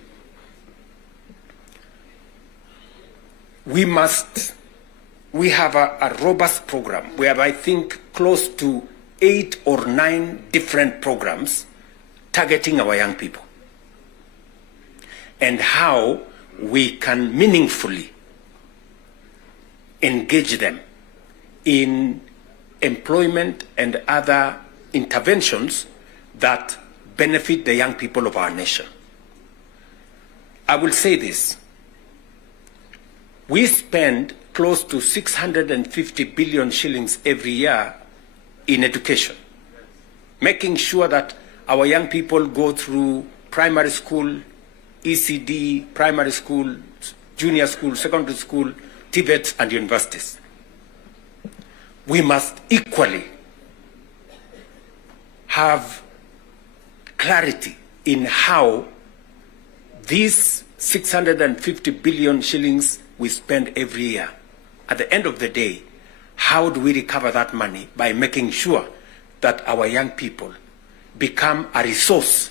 We have a robust program. We have, I think, close to 8 or 9 different programs targeting our young people and how we can meaningfully engage them in employment and other interventions that benefit the young people of our nation. I will say this. We spend close to 650 billion shillings every year in education, making sure that our young people go through primary school, ECD, primary school, junior school, secondary school, TVETs, and universities. We must equally have clarity in how these 650 billion shillings we spend every year, at the end of the day, how do we recover that money? By making sure that our young people become a resource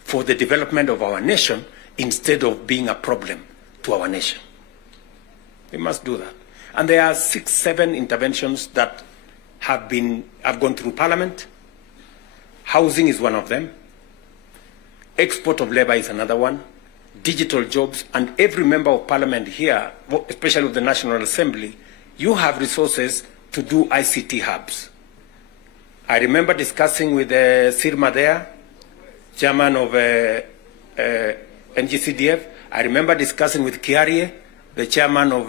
for the development of our nation instead of being a problem to our nation. We must do that. And there are 6, 7 interventions that have gone through Parliament. Housing is one of them. Export of labor is another one. Digital jobs, and every member of Parliament here, especially of the National Assembly, you have resources to do ICT hubs. I remember discussing with Sirma there, chairman of NGCDF. I remember discussing with Kiarie, the chairman of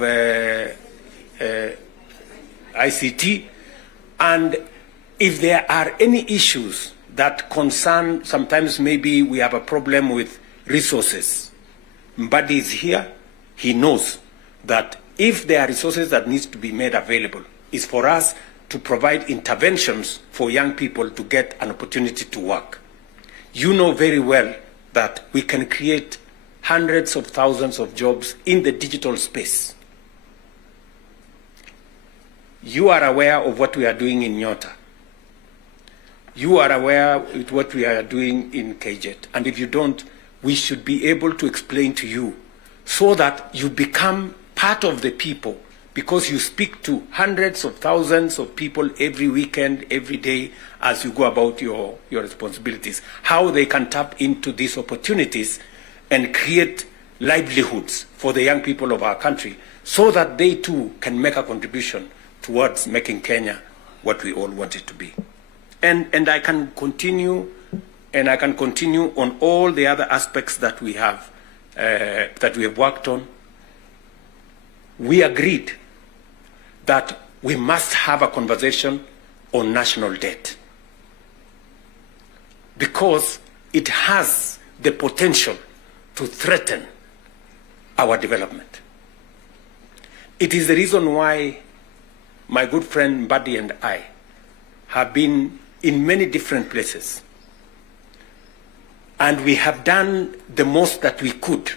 ICT. And if there are any issues that concern, sometimes maybe we have a problem with resources, Mbadi is here. He knows that if there are resources that needs to be made available, is for us to provide interventions for young people to get an opportunity to work. You know very well that we can create hundreds of thousands of jobs in the digital space. You are aware of what we are doing in Nyota. You are aware of what we are doing in KJet. And if you don't, we should be able to explain to you so that you become part of the people, because you speak to hundreds of thousands of people every weekend, every day, as you go about your responsibilities, how they can tap into these opportunities and create livelihoods for the young people of our country so that they too can make a contribution towards making Kenya what we all want it to be. And I can continue, and I can continue on all the other aspects that we have worked on. We agreed that we must have a conversation on national debt because it has the potential to threaten our development. It is the reason why my good friend Mbadi and I have been in many different places, and we have done the most that we could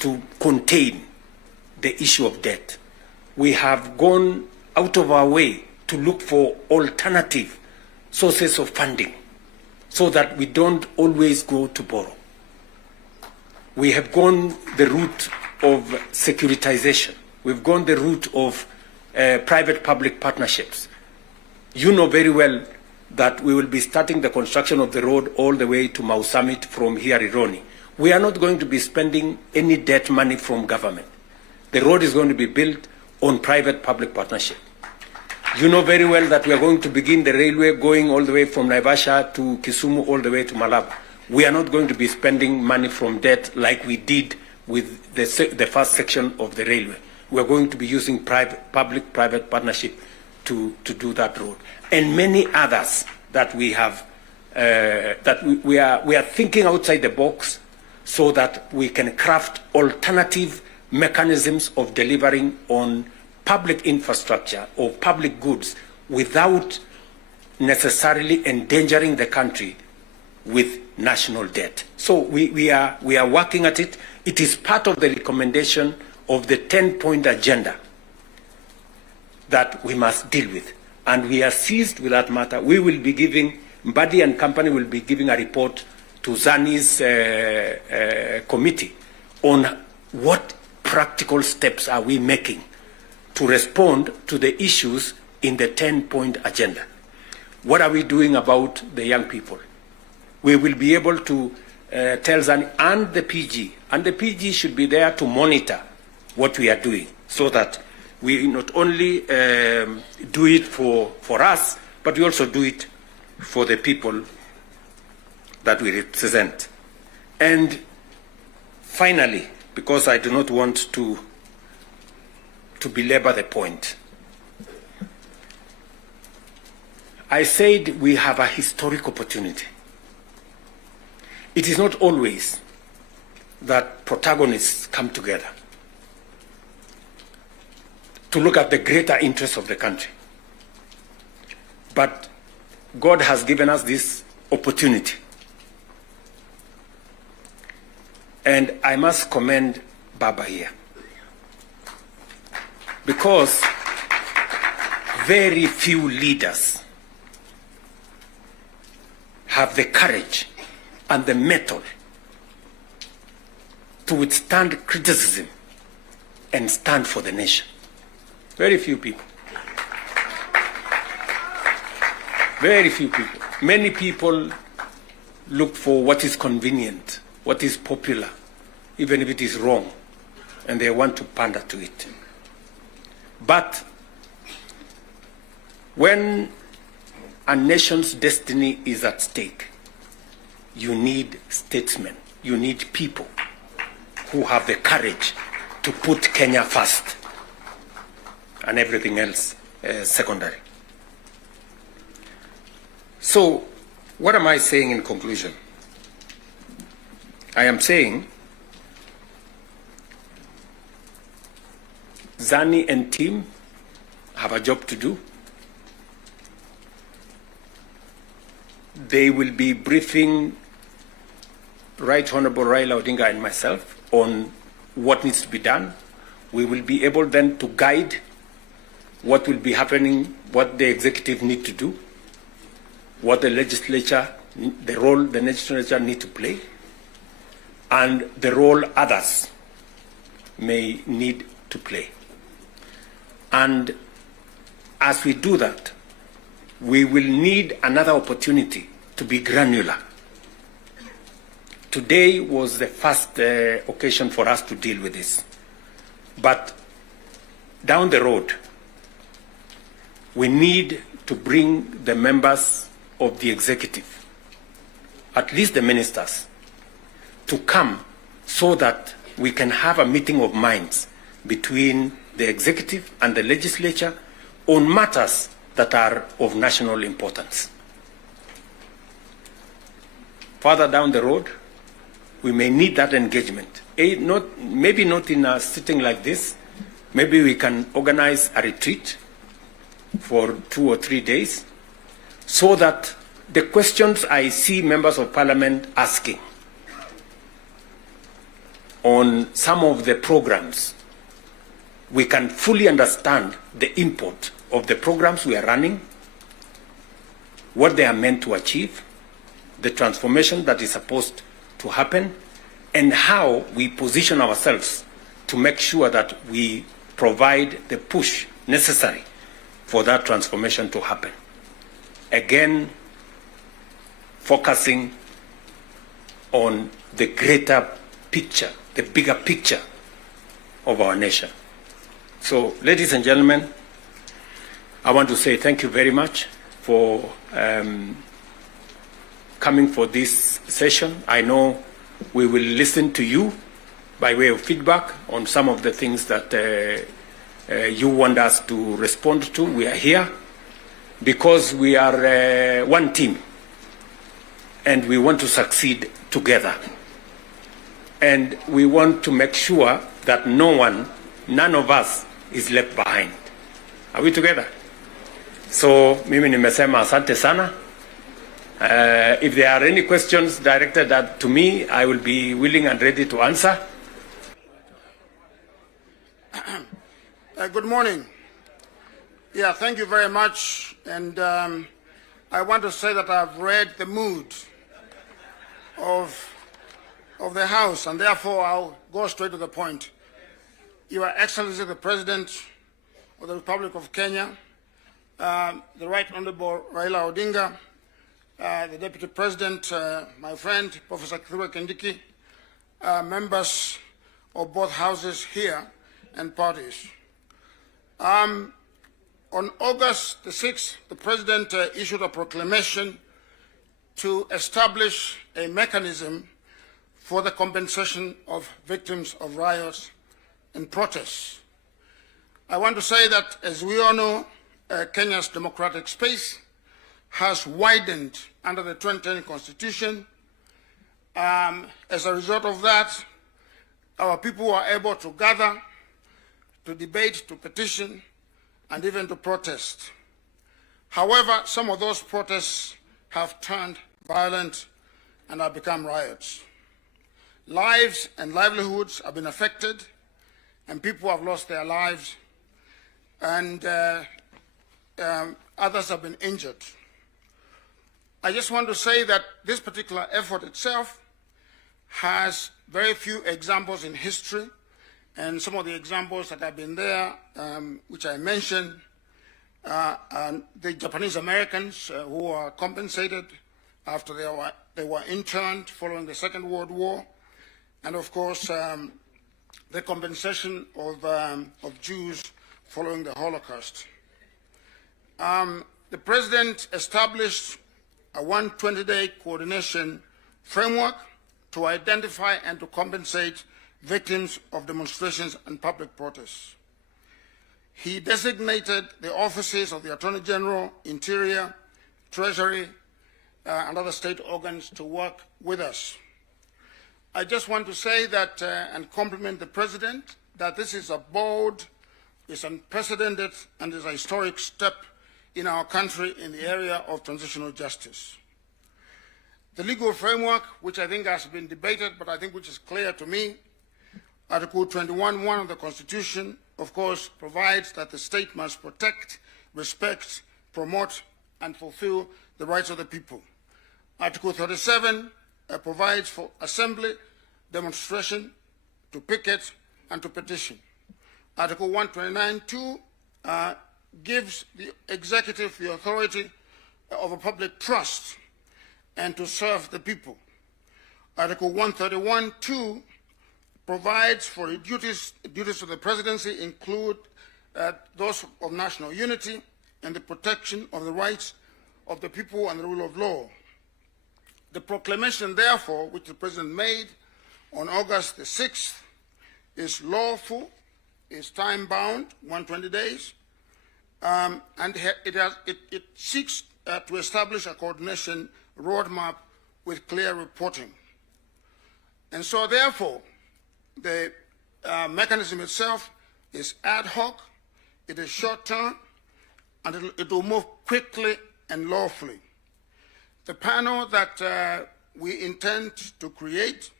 to contain the issue of debt. We have gone out of our way to look for alternative sources of funding so that we don't always go to borrow. We have gone the route of securitization. We've gone the route of private-public partnerships. You know very well that we will be starting the construction of the road all the way to Mau Summit from here, Ironi. We are not going to be spending any debt money from government. The road is going to be built on private-public partnership. You know very well that we are going to begin the railway going all the way from Naivasha to Kisumu all the way to Malaba. We are not going to be spending money from debt like we did with the first section of the railway. We are going to be using public-private partnership to do that road. And many others that we have, we are thinking outside the box so that we can craft alternative mechanisms of delivering on public infrastructure or public goods without necessarily endangering the country with national debt. So we are working at it. It is part of the recommendation of the 10-point agenda that we must deal with. And we are seized with that matter. We will be giving, Mbadi and company will be giving a report to Zani's committee on what practical steps are we making to respond to the issues in the 10-point agenda. What are we doing about the young people? We will be able to tell Zani and the PG should be there to monitor what we are doing so that we not only do it for us, but we also do it for the people that we represent. And finally, because I do not want to belabor the point, I said we have a historic opportunity. It is not always that protagonists come together to look at the greater interests of the country. But God has given us this opportunity. And I must commend Baba here, because very few leaders have the courage and the mettle to withstand criticism and stand for the nation. Very few people. Very few people. Many people look for what is convenient, what is popular, even if it is wrong, and they want to pander to it. But when a nation's destiny is at stake, you need statesmen, you need people who have the courage to put Kenya first and everything else secondary. So, what am I saying in conclusion? I am saying Zani and team have a job to do. They will be briefing Right Honorable Raila Odinga and myself on what needs to be done. We will be able then to guide what will be happening, what the executive need to do, what the legislature, the role the legislature need to play, and the role others may need to play. And as we do that, we will need another opportunity to be granular. Today was the first occasion for us to deal with this. But down the road, we need to bring the members of the executive, at least the ministers, to come so that we can have a meeting of minds between the executive and the legislature on matters that are of national importance. Further down the road, we may need that engagement. Maybe not in a sitting like this. Maybe we can organize a retreat for 2 or 3 days so that the questions I see members of parliament asking on some of the programs, we can fully understand the import of the programs we are running, what they are meant to achieve, the transformation that is supposed to happen, and how we position ourselves to make sure that we provide the push necessary for that transformation to happen. Again, focusing on the greater picture, the bigger picture of our nation. So, ladies and gentlemen, I want to say thank you very much for coming for this session. I know we will listen to you by way of feedback on some of the things that you want us to respond to. We are here because we are one team and we want to succeed together. And we want to make sure that none of us is left behind. Are we together? So mimi nimesema asante sana. If there are any questions directed to me, I will be willing and ready to answer. Good morning. Yeah, thank you very much. And I want to say that I've read the mood of the House, and therefore I'll go straight to the point. Your Excellency, the President of the Republic of Kenya, the Right Honorable Raila Odinga, the Deputy President, my friend, Professor Kithure Kindiki, members of both houses here and parties. On August the 6th, the President issued a proclamation to establish a mechanism for the compensation of victims of riots and protests. I want to say that, as we all know, Kenya's democratic space has widened under the 2010 Constitution. As a result of that, our people were able to gather, to debate, to petition, and even to protest. However, some of those protests have turned violent and have become riots. Lives and livelihoods have been affected, and people have lost their lives, and others have been injured. I just want to say that this particular effort itself has very few examples in history, and some of the examples that have been there, which I mentioned, the Japanese Americans who were compensated after they were interned following the Second World War, and of course the compensation of Jews following the Holocaust. The President established a 120-day coordination framework to identify and to compensate victims of demonstrations and public protests. He designated the offices of the Attorney General, Interior, Treasury, and other state organs to work with us. I just want to say that and compliment the President that this is a bold, is unprecedented, and is a historic step in our country in the area of transitional justice. The legal framework, which I think has been debated, but I think which is clear to me, Article 21(1) of the Constitution, of course, provides that the state must protect, respect, promote, and fulfill the rights of the people. Article 37 provides for assembly, demonstration, to picket, and to petition. Article 129(2) gives the executive the authority of a public trust and to serve the people. Article 131(2) provides for the duties of the presidency include those of national unity and the protection of the rights of the people and the rule of law. The proclamation, therefore, which the President made on August the 6th, is lawful, is time-bound, 120 days, and it seeks to establish a coordination roadmap with clear reporting. And so, therefore, the mechanism itself is ad hoc, it is short-term, and it will move quickly and lawfully. The panel that we intend to create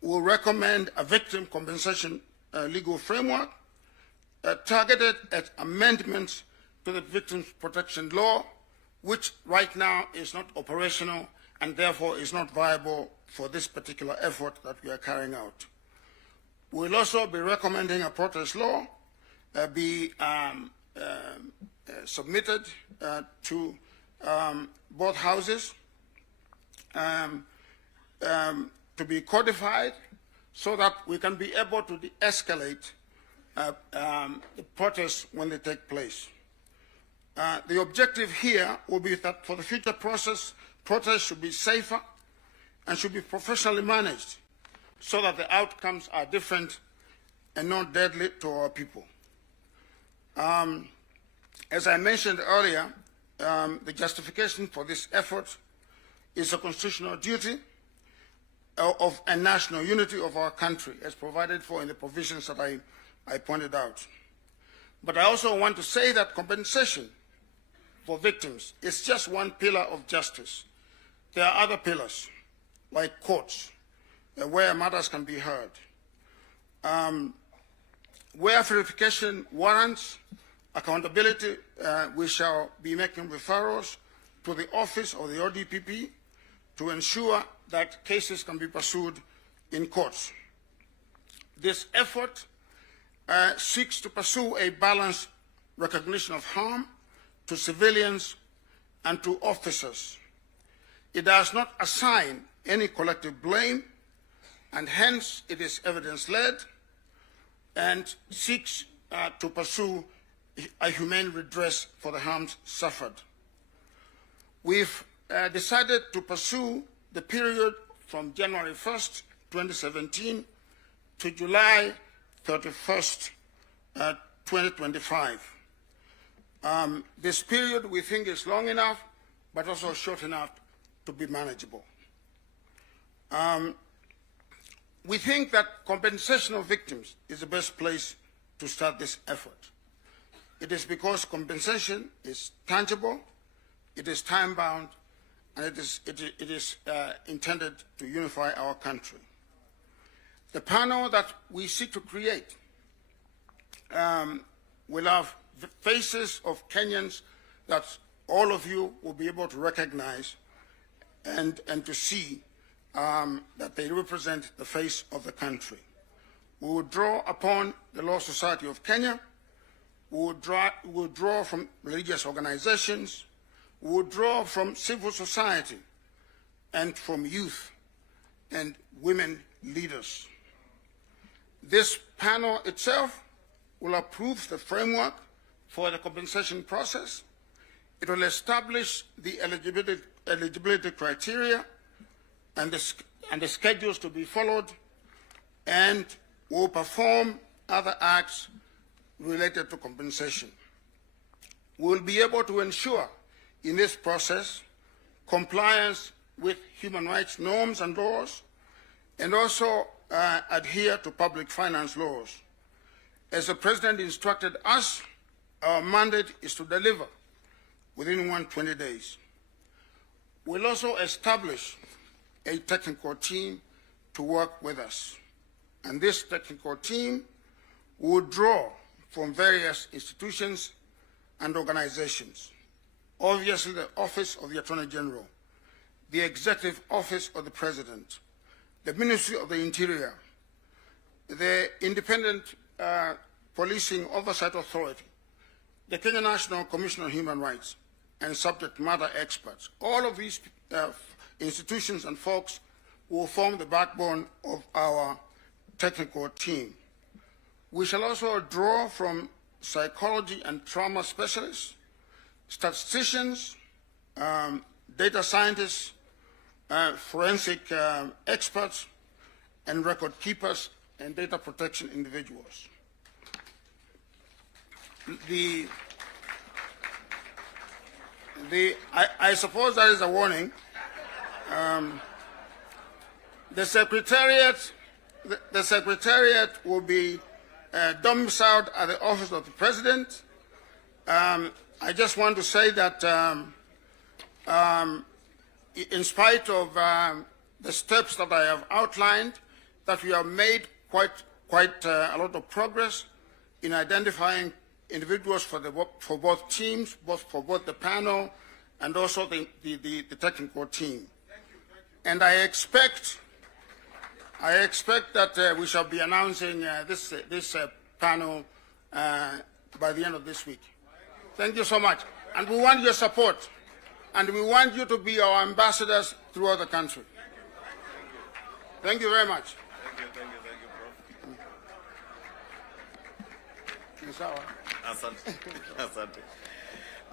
will recommend a victim compensation legal framework targeted at amendments to the Victims Protection Law, which right now is not operational and therefore is not viable for this particular effort that we are carrying out. We'll also be recommending a protest law be submitted to both houses to be codified so that we can be able to de-escalate the protests when they take place. The objective here will be that for the future protests should be safer and should be professionally managed so that the outcomes are different and not deadly to our people. As I mentioned earlier, the justification for this effort is a constitutional duty. and national unity of our country, as provided for in the provisions that I pointed out. But I also want to say that compensation for victims is just one pillar of justice. There are other pillars, like courts, where matters can be heard. Where verification warrants accountability, we shall be making referrals to the office of the ODPP to ensure that cases can be pursued in courts. This effort seeks to pursue a balanced recognition of harm to civilians and to officers. It does not assign any collective blame, and hence it is evidence-led and seeks to pursue a humane redress for the harms suffered. We've decided to pursue the period from January 1st, 2017 to July 31st, 2025. This period we think is long enough, but also short enough to be manageable. We think that compensation of victims is the best place to start this effort. It is because compensation is tangible, it is time-bound, and it is intended to unify our country. The panel that we seek to create will have the faces of Kenyans that all of you will be able to recognize and to see that they represent the face of the country. We will draw upon the Law Society of Kenya. We will draw from religious organizations. We will draw from civil society and from youth and women leaders. This panel itself will approve the framework for the compensation process. It will establish the eligibility criteria and the schedules to be followed, and will perform other acts related to compensation. We will be able to ensure in this process compliance with human rights norms and laws, and also adhere to public finance laws. As the President instructed us, our mandate is to deliver within 120 days. We'll also establish a technical team to work with us. And this technical team will draw from various institutions and organizations. Obviously, the Office of the Attorney General, the Executive Office of the President, the Ministry of the Interior, the Independent Policing Oversight Authority, the Kenya National Commission on Human Rights, and subject matter experts. All of these institutions and folks will form the backbone of our technical team. We shall also draw from psychology and trauma specialists, statisticians, data scientists, forensic experts, and record keepers and data protection individuals. I suppose that is a warning. The Secretariat will be domiciled at the Office of the President. I just want to say that in spite of the steps that I have outlined, that we have made quite a lot of progress in identifying individuals for both teams, for both the panel and also the technical team. And I expect that we shall be announcing this panel by the end of this week. Thank you so much. And we want your support. And we want you to be our ambassadors throughout the country. Thank you very much. Thank you, Prof. Asante. Asante.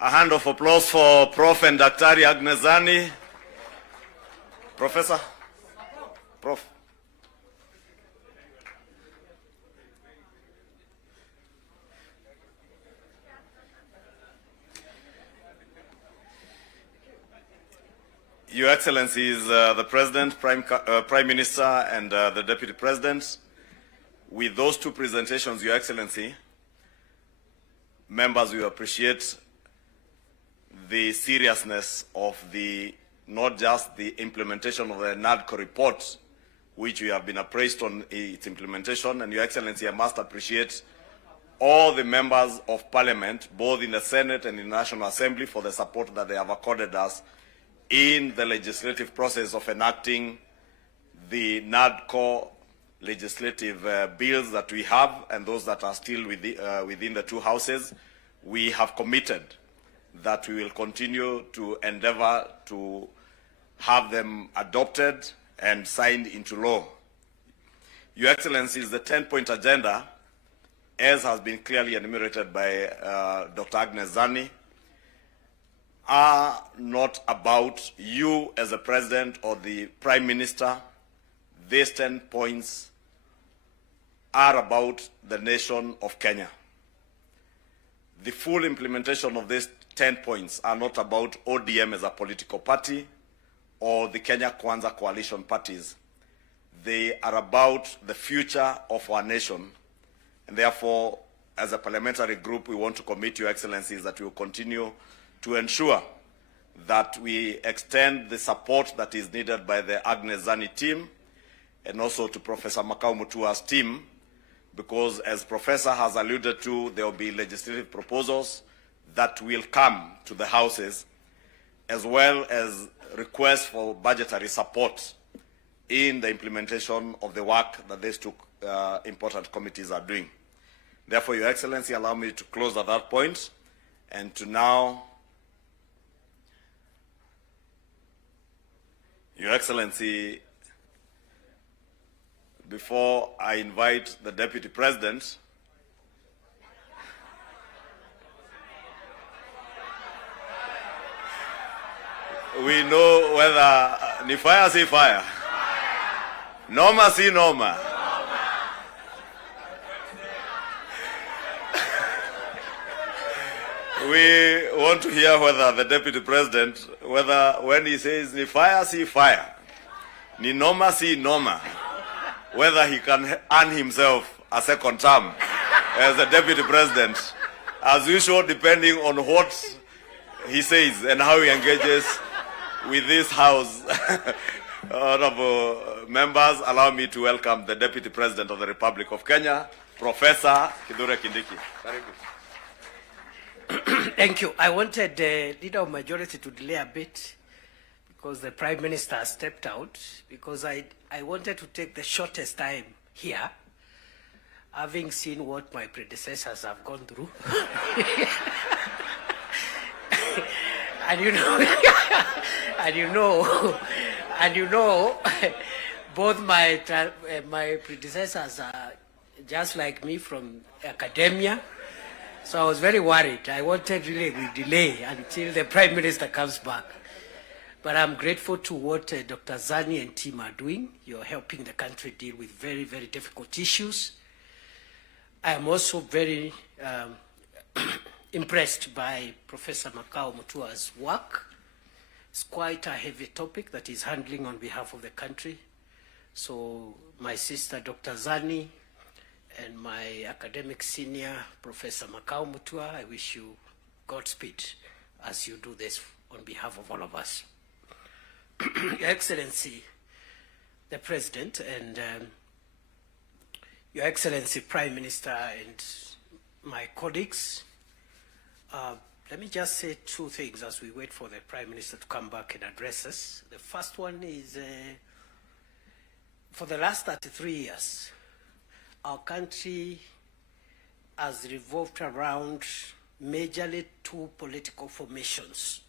A hand of applause for Prof and Daktari Agnesani. Professor? Prof. Your Excellencies, the President, Prime Minister, and the Deputy President, with those two presentations, Your Excellency, members, we appreciate the seriousness of not just the implementation of the NADCO report, which we have been appraised on its implementation, and Your Excellency, I must appreciate all the members of Parliament, both in the Senate and in the National Assembly, for the support that they have accorded us in the legislative process of enacting the NADCO legislative bills that we have and those that are still within the two houses. We have committed that we will continue to endeavor to have them adopted and signed into law. Your Excellencies, the 10-point agenda, as has been clearly enumerated by Dr. Agnes Zani, are not about you as a president or the Prime Minister. These 10 points are about the nation of Kenya. The full implementation of these 10 points are not about ODM as a political party or the Kenya Kwanza coalition parties. They are about the future of our nation. And therefore, as a parliamentary group, we want to commit, Your Excellencies, that we will continue to ensure that we extend the support that is needed by the Agnes Zani team and also to Professor Makau Mutua's team, because as Professor has alluded to, there will be legislative proposals that will come to the houses, as well as requests for budgetary support in the implementation of the work that these two important committees are doing. Therefore, Your Excellency, allow me to close at that point and to now, Your Excellency, before I invite the Deputy President, we know whether ni fire si fire, noma si noma. We want to hear whether the Deputy President, whether when he says ni fire si fire, ni noma si noma, whether he can earn himself a second term as the Deputy President, as usual, depending on what he says and how he engages with this House. Honorable members, allow me to welcome the Deputy President of the Republic of Kenya, Professor Kithure Kindiki. Very good. Thank you. I wanted the Leader of Majority to delay a bit because the Prime Minister stepped out, because I wanted to take the shortest time here, having seen what my predecessors have gone through. and you know, both my predecessors are just like me from academia. So I was very worried. I wanted really we delay until the Prime Minister comes back. But I'm grateful to what Dr. Zani and team are doing. You're helping the country deal with very, very difficult issues. I am also very impressed by Professor Makau Mutua's work. It's quite a heavy topic that he's handling on behalf of the country. So my sister, Dr. Zani, and my academic senior, Professor Makau Mutua, I wish you Godspeed as you do this on behalf of all of us. Your Excellency, the President, and Your Excellency, Prime Minister, and my colleagues, let me just say two things as we wait for the Prime Minister to come back and address us. The first one is, for the last 33 years, our country has revolved around majorly two political formations.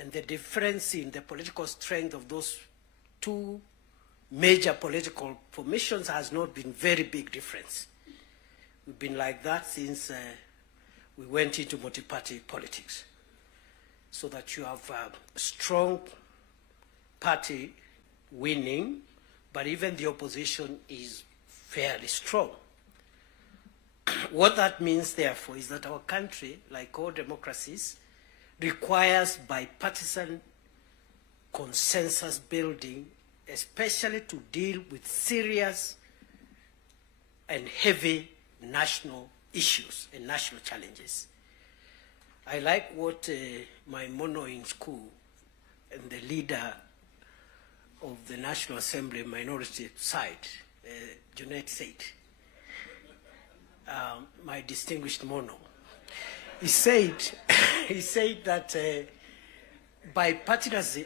And the difference in the political strength of those two major political formations has not been very big difference. We've been like that since we went into multi-party politics. So that you have a strong party winning, but even the opposition is fairly strong. What that means, therefore, is that our country, like all democracies, requires bipartisan consensus building, especially to deal with serious and heavy national issues and national challenges. I like what my mono in school and the leader of the National Assembly minority side, Junaid said, my distinguished mono. He said, he said that bipartisan,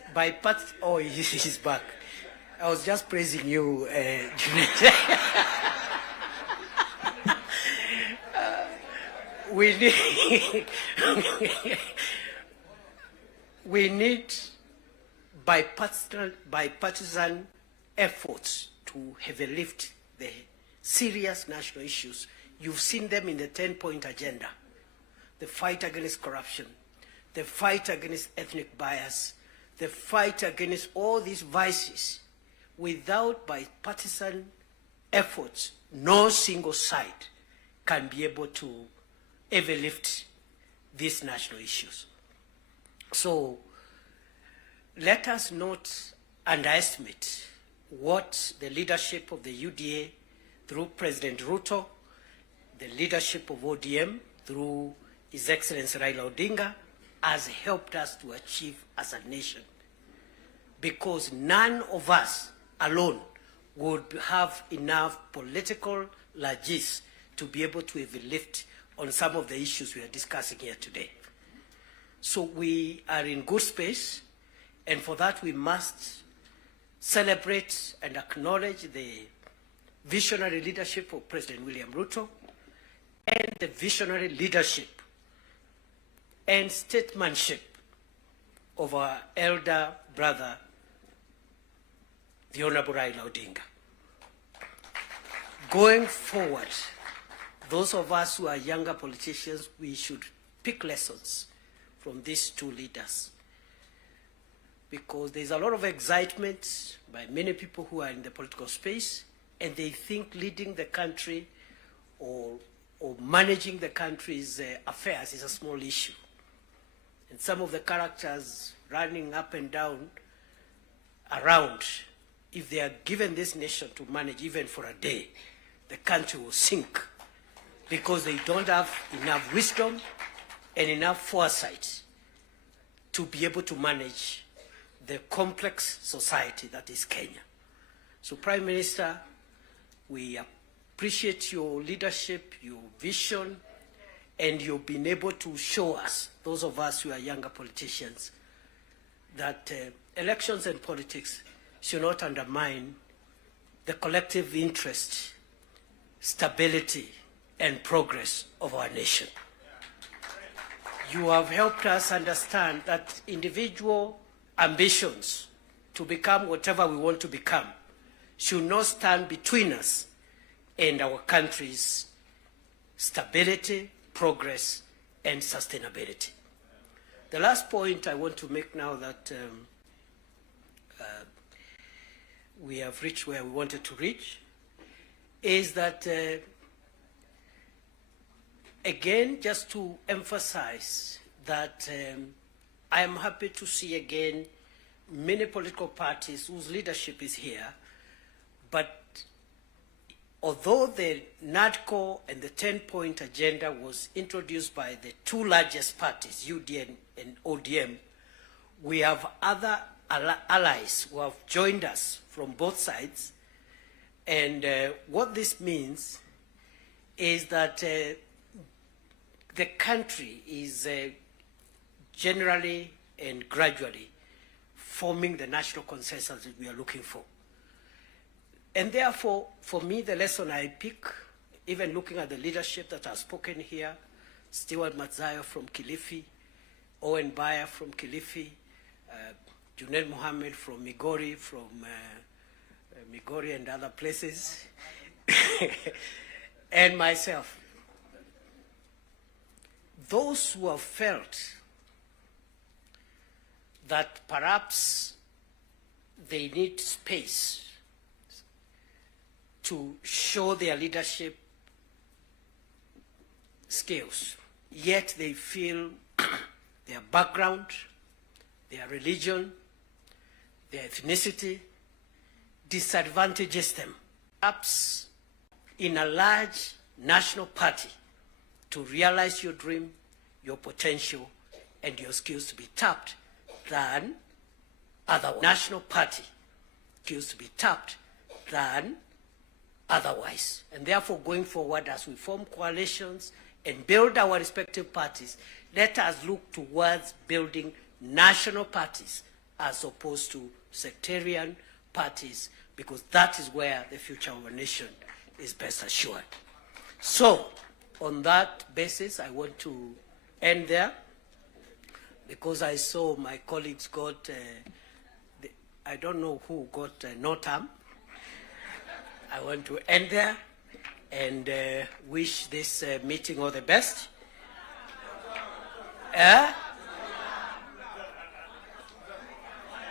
oh, he's back. I was just praising you, Junaid. We need bipartisan efforts to heavy lift the serious national issues. You've seen them in the 10-point agenda. The fight against corruption, the fight against ethnic bias, the fight against all these vices. Without bipartisan efforts, no single side can be able to ever lift these national issues. So let us not underestimate what the leadership of the UDA through President Ruto, the leadership of ODM through His Excellency Raila Odinga has helped us to achieve as a nation. Because none of us alone would have enough political largesse to be able to even lift on some of the issues we are discussing here today. So we are in good space, and for that we must celebrate and acknowledge the visionary leadership of President William Ruto and the visionary leadership and statesmanship of our elder brother, the Honorable Raila Odinga. Going forward, those of us who are younger politicians, we should pick lessons from these two leaders, because there's a lot of excitement by many people who are in the political space, and they think leading the country or managing the country's affairs is a small issue. And some of the characters running up and down around, if they are given this nation to manage even for a day, the country will sink, because they don't have enough wisdom and enough foresight to be able to manage the complex society that is Kenya. So, Prime Minister, we appreciate your leadership, your vision, and you've been able to show us, those of us who are younger politicians, that elections and politics should not undermine the collective interest, stability, and progress of our nation. You have helped us understand that individual ambitions to become whatever we want to become should not stand between us and our country's stability, progress, and sustainability. The last point I want to make now that we have reached where we wanted to reach is that again, just to emphasize that I am happy to see again many political parties whose leadership is here, but although the NADCO and the 10-point agenda was introduced by the two largest parties, UDA and ODM, we have other allies who have joined us from both sides. And what this means is that the country is generally and gradually forming the national consensus that we are looking for. And therefore, for me, the lesson I pick, even looking at the leadership that has spoken here, Stewart Matzayo from Kilifi, Owen Baya from Kilifi, Junaid Mohammed from Migori, Migori and other places, and myself. Those who have felt that perhaps they need space to show their leadership skills, yet they feel their background, their religion, their ethnicity, disadvantages them. Perhaps in a large national party to realize your dream, your potential, and your skills to be tapped than otherwise. National party skills to be tapped than otherwise. And therefore, going forward, as we form coalitions and build our respective parties, let us look towards building national parties as opposed to sectarian parties, because that is where the future of our nation is best assured. So, on that basis, I want to end there, because I saw my colleagues got, I don't know who got no term. I want to end there and wish this meeting all the best.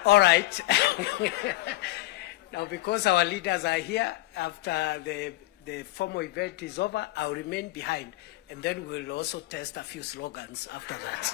All right. Now, because our leaders are here, after the formal event is over, I'll remain behind, and then we'll also test a few slogans after that.